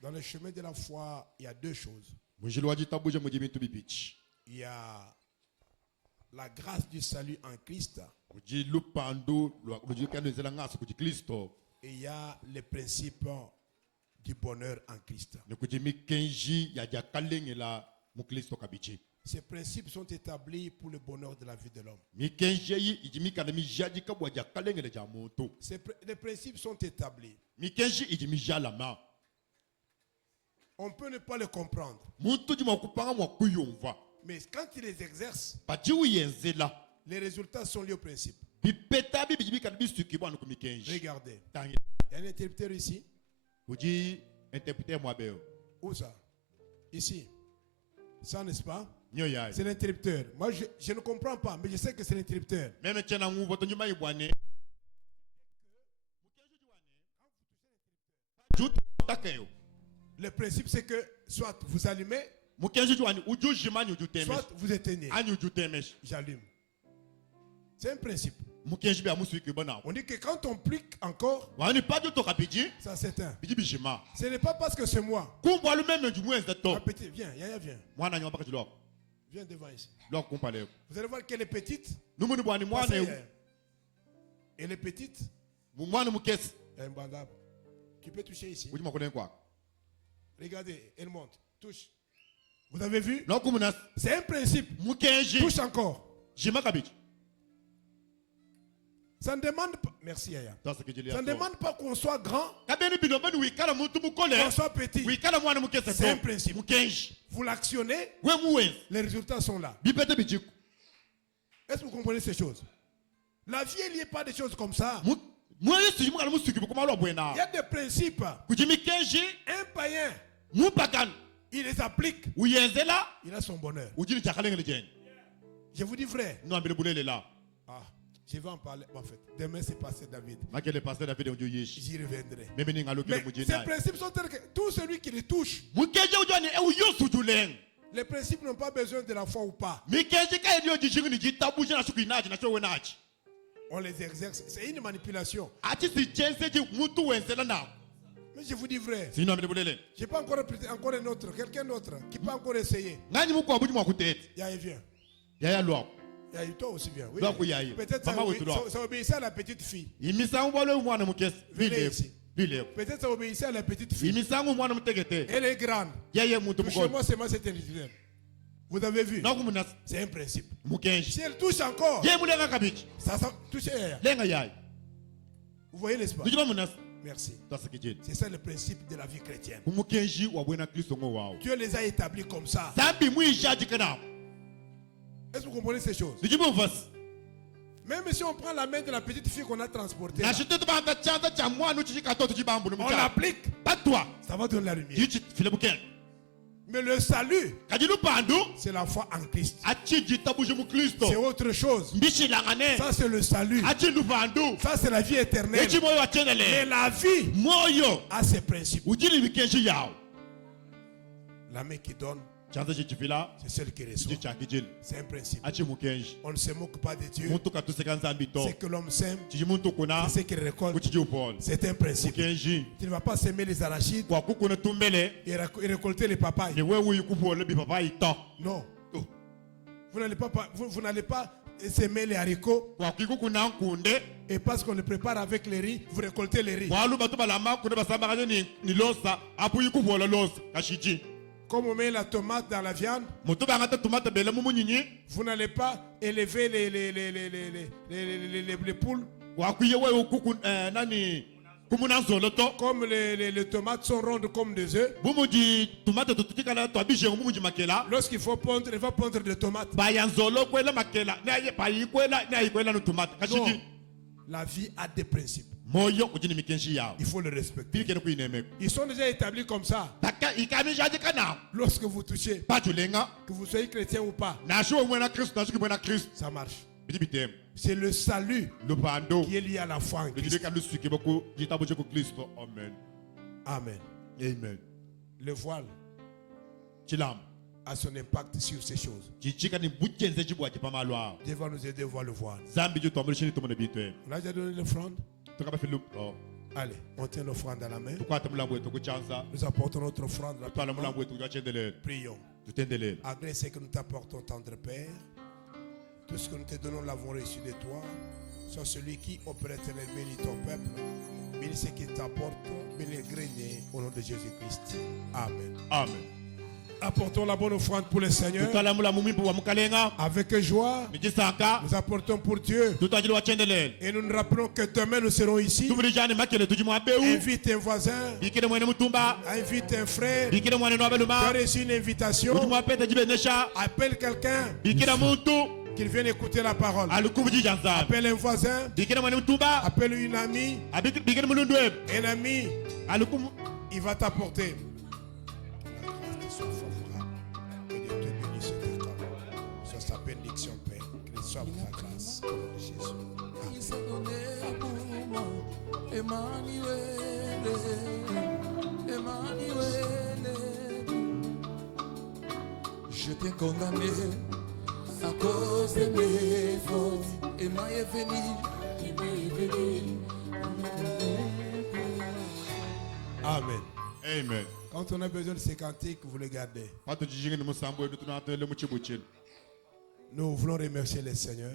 Dans le chemin de la foi, il y a deux choses. Il y a la grâce du salut en Christ. Et il y a les principes du bonheur en Christ. Ces principes sont établis pour le bonheur de la vie de l'homme. Les principes sont établis. On peut ne pas les comprendre. Mais quand il les exerce, les résultats sont liés aux principes. Regardez. Il y a un interpréteur ici. Où ça? Ici. Ça, n'est-ce pas? C'est l'interrupteur. Moi, je ne comprends pas, mais je sais que c'est l'interrupteur. Le principe, c'est que soit vous allumez, Soit vous éteignez. J'allume. C'est un principe. On dit que quand on plique encore, ça s'éteint. Ce n'est pas parce que c'est moi. Ah, petit, viens, Yaya, viens. Viens devant ici. Vous allez voir qu'elle est petite. Passez, Yaya. Elle est petite. Un bandable. Tu peux toucher ici. Regardez, elle monte. Touche. Vous avez vu? C'est un principe. Touche encore. Ça ne demande pas. Merci, Yaya. Ça ne demande pas qu'on soit grand, qu'on soit petit. C'est un principe. Vous l'actionnez, les résultats sont là. Est-ce que vous comprenez ces choses? La vie, il n'y a pas de choses comme ça. Il y a des principes. Un païen, il les applique. Il a son bonheur. Je vous dis, frère. Ah, je vais en parler. En fait, demain, c'est pasteur David. J'y reviendrai. Mais ces principes sont tels que tout celui qui les touche, les principes n'ont pas besoin de la foi ou pas. On les exerce. C'est une manipulation. Mais je vous dis vrai. Je n'ai pas encore un autre, quelqu'un d'autre qui peut encore essayer. Yaya, viens. Yaya, toi aussi viens. Oui. Peut-être ça obéissait à la petite fille. Venez ici. Peut-être ça obéissait à la petite fille. Elle est grande. Touchez-moi seulement cette individuelle. Vous avez vu? C'est un principe. Si elle touche encore, ça touche Yaya. Vous voyez l'espoir? Merci. C'est ça le principe de la vie chrétienne. Dieu les a établis comme ça. Est-ce que vous comprenez ces choses? Même si on prend la main de la petite fille qu'on a transportée, là, on l'applique, ça va donner la lumière. Mais le salut, c'est la foi en Christ. C'est autre chose. Ça, c'est le salut. Ça, c'est la vie éternelle. Mais la vie a ses principes. La main qui donne, c'est celle qui reçoit. C'est un principe. On ne se moque pas de Dieu. C'est que l'homme sème, c'est ce qu'il récolte. C'est un principe. Tu ne vas pas semer les arachides et récolter les papayes. Non. Vous n'allez pas semer les haricots et parce qu'on les prépare avec les riz, vous récoltez les riz. Comme on met la tomate dans la viande, vous n'allez pas élever les poules. Comme les tomates sont rondes comme des œufs. Lorsqu'il faut pondre, il va pondre des tomates. Non. La vie a des principes. Il faut le respecter. Ils sont déjà établis comme ça. Lorsque vous touchez, que vous soyez chrétien ou pas, ça marche. C'est le salut qui est lié à la foi en Christ. Amen. Amen. Le voile a son impact sur ces choses. Dieu va nous aider à voir le voile. On a déjà donné l'offrande. Allez, on tient l'offrande à la main. Nous apportons notre offrande rapidement. Prions. Agrée ce que nous t'apportons, tendre Père. Tout ce que nous te donnons, l'avons reçu de toi. Sois celui qui opère éternel, bénis ton peuple. Bénis ce qui t'apporte. Bénis le grenier au nom de Jésus-Christ. Amen. Amen. Apportons la bonne offrande pour le Seigneur. Avec joie, nous apportons pour Dieu. Et nous nous rappelons que demain nous serons ici. Invite un voisin. Invite un frère. Tu as reçu une invitation. Appelle quelqu'un qu'il vienne écouter la parole. Appelle un voisin. Appelle une amie. Un ami. Il va t'apporter. Emmanuel, Je t'ai condamné à cause de mes fautes. Et ma est venu. Amen. Amen. Quand on a besoin de ces cantiques, vous les gardez. Nous voulons remercier le Seigneur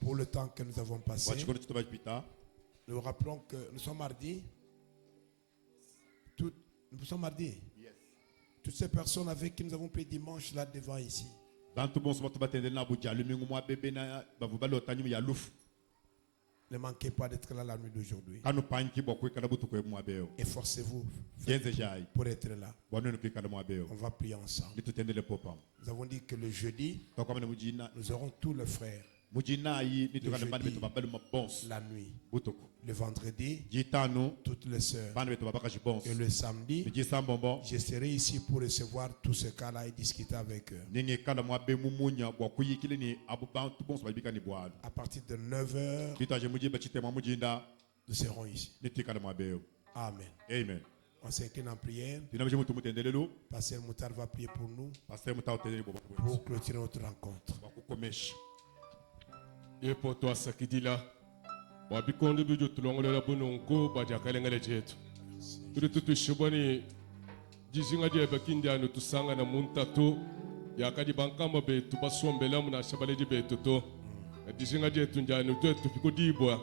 pour le temps que nous avons passé. Nous rappelons que nous sommes mardi. Nous sommes mardi. Toutes ces personnes avec qui nous avons pris dimanche là devant ici. Ne manquez pas d'être là la nuit d'aujourd'hui. Efforcez-vous pour être là. On va prier ensemble. Nous avons dit que le jeudi, nous aurons tous les frères. La nuit, le vendredi, toutes les sœurs. Et le samedi, je serai ici pour recevoir tous ces cas-là et discuter avec eux. À partir de 9h, nous serons ici. Amen. Amen. On s'incline en prière. Pasteur Moutar va prier pour nous pour clôturer notre rencontre. Et pour toi, Sakidila, wabikonde bijo tulongolela bunonko bajakalengele jetu. Turi shibani jizinga je bakindia no tusanga na muntatu yakadi bankamba be tubasombela muna shabaleji be toto. Jizinga je tunjani tu tufikudibwa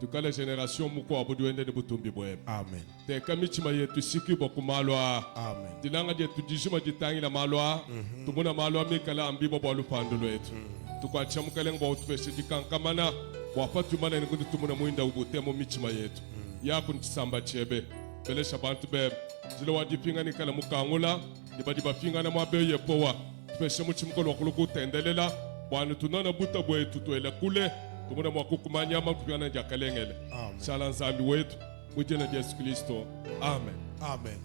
tukala generation muko abuduende de butumbi boye. Amen. Te kamichima yetu siki bokumalwa. Amen. Dinanga je tujishima jitangi na malwa. Tumuna malwa mikala ambibo bolu pandulo yetu. Tukwacha mukaleng ba utupese dikankamana wafatumana nikundi tumuna muinda ubutemo michima yetu yako ntisamba chebe belesha bantu be zile wadipinga nikala mukangula nibadi bafinga na mwabe yepowa tupese muchimukolo wakuluku tendelela bwana tunana buta bwetu tuele kule tumuna mwakukumanya kupigana jakalengele shala nzambi wetu mujena Yesu Kristo amen. Amen.